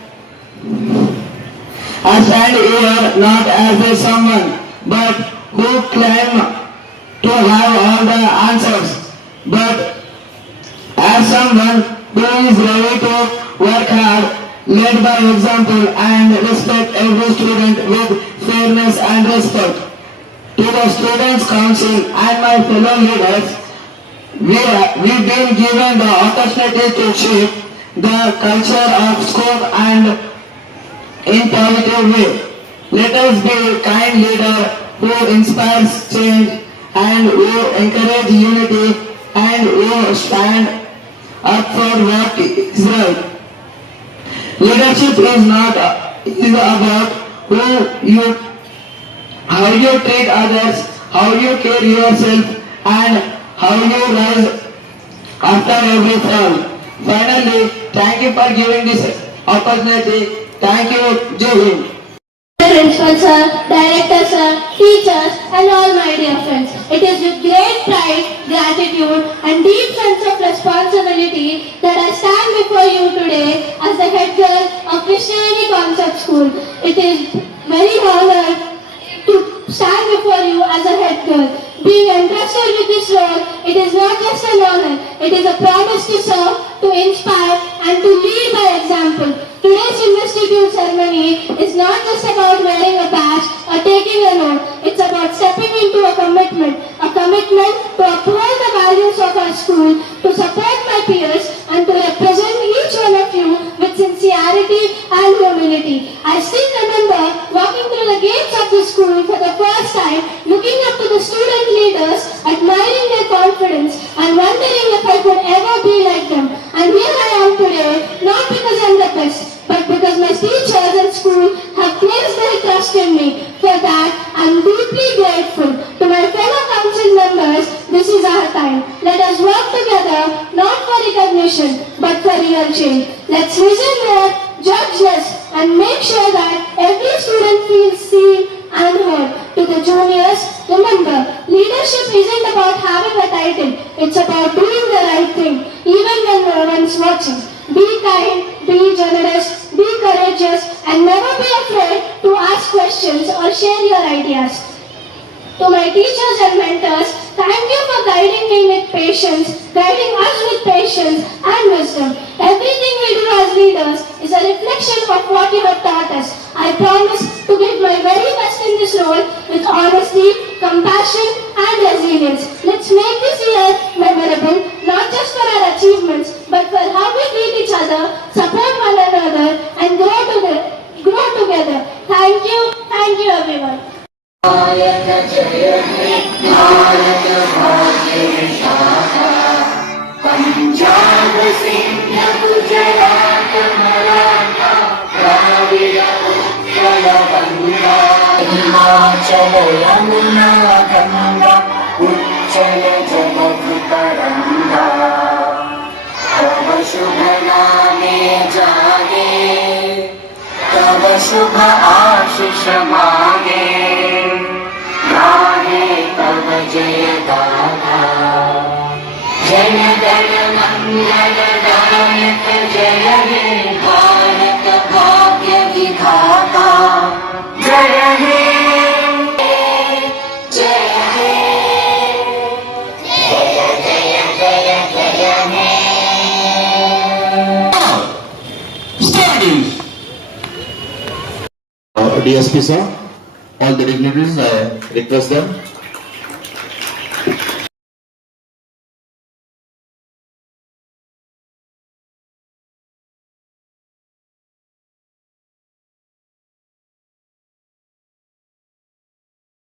here not as a someone, but who claim to have all the answers, but as someone who is ready to work hard, led by example and respect every student with fairness and respect. To the Students' Council and my fellow leaders, we've been given the opportunity to shape the culture of school and in positive way. Let us be a kind leader who inspires change and who encourages unity and who stand up for what is right. Leadership is about how you treat others, how you care yourself, and how you rise after every fall. Finally, thank you for giving this opportunity. Thank you, Jai Hind. Principal sir, director sir, teachers and all my dear friends. It is with great pride, gratitude and deep sense of responsibility that I stand before you today as the head girl of Krishnaveni Concept School. It is very honored to stand before you as a head girl. Being entrusted with this role, it is not just an honor, it is a promise to serve, to inspire, and to lead by example. Today's investiture ceremony is not just about wearing a badge or taking a note. It's about stepping into a commitment to uphold the values of our school, to support my peers, and to represent each one of you with sincerity and humility. I still remember walking through the gates of the school for the first time, looking up to the student leaders, admiring their confidence, and wondering if I could ever be like them. And here I am today, not because I'm the best, but because my teachers and school have placed their trust in me. For that, I'm deeply grateful. To my fellow council members, this is our time. Let us work together, not for recognition, but for real change. Let's listen more, judge less, and make sure that every student feels seen and heard. To the juniors, remember, leadership isn't about having a title. It's about doing the right thing, even when no one's watching. Be kind, be generous, be courageous, and never be afraid to ask questions or share your ideas. To my teachers and mentors, thank you for guiding me with patience, guiding us with patience and wisdom. Everything we do as leaders is a reflection of what you have taught us. I promise to give my very best in this role with honesty, compassion, and resilience. Let's make this year memorable, not just for our achievements, but for how we treat each other, support one another, and grow together. Thank you everyone. शुभ आशीष मांगे गाहे तब जय गाथा जय गण मंगल गायक जय हे भारत भाग्य विधाता जय हे जय हे जय जय जय जय हे DSP sir, all the dignitaries, I request them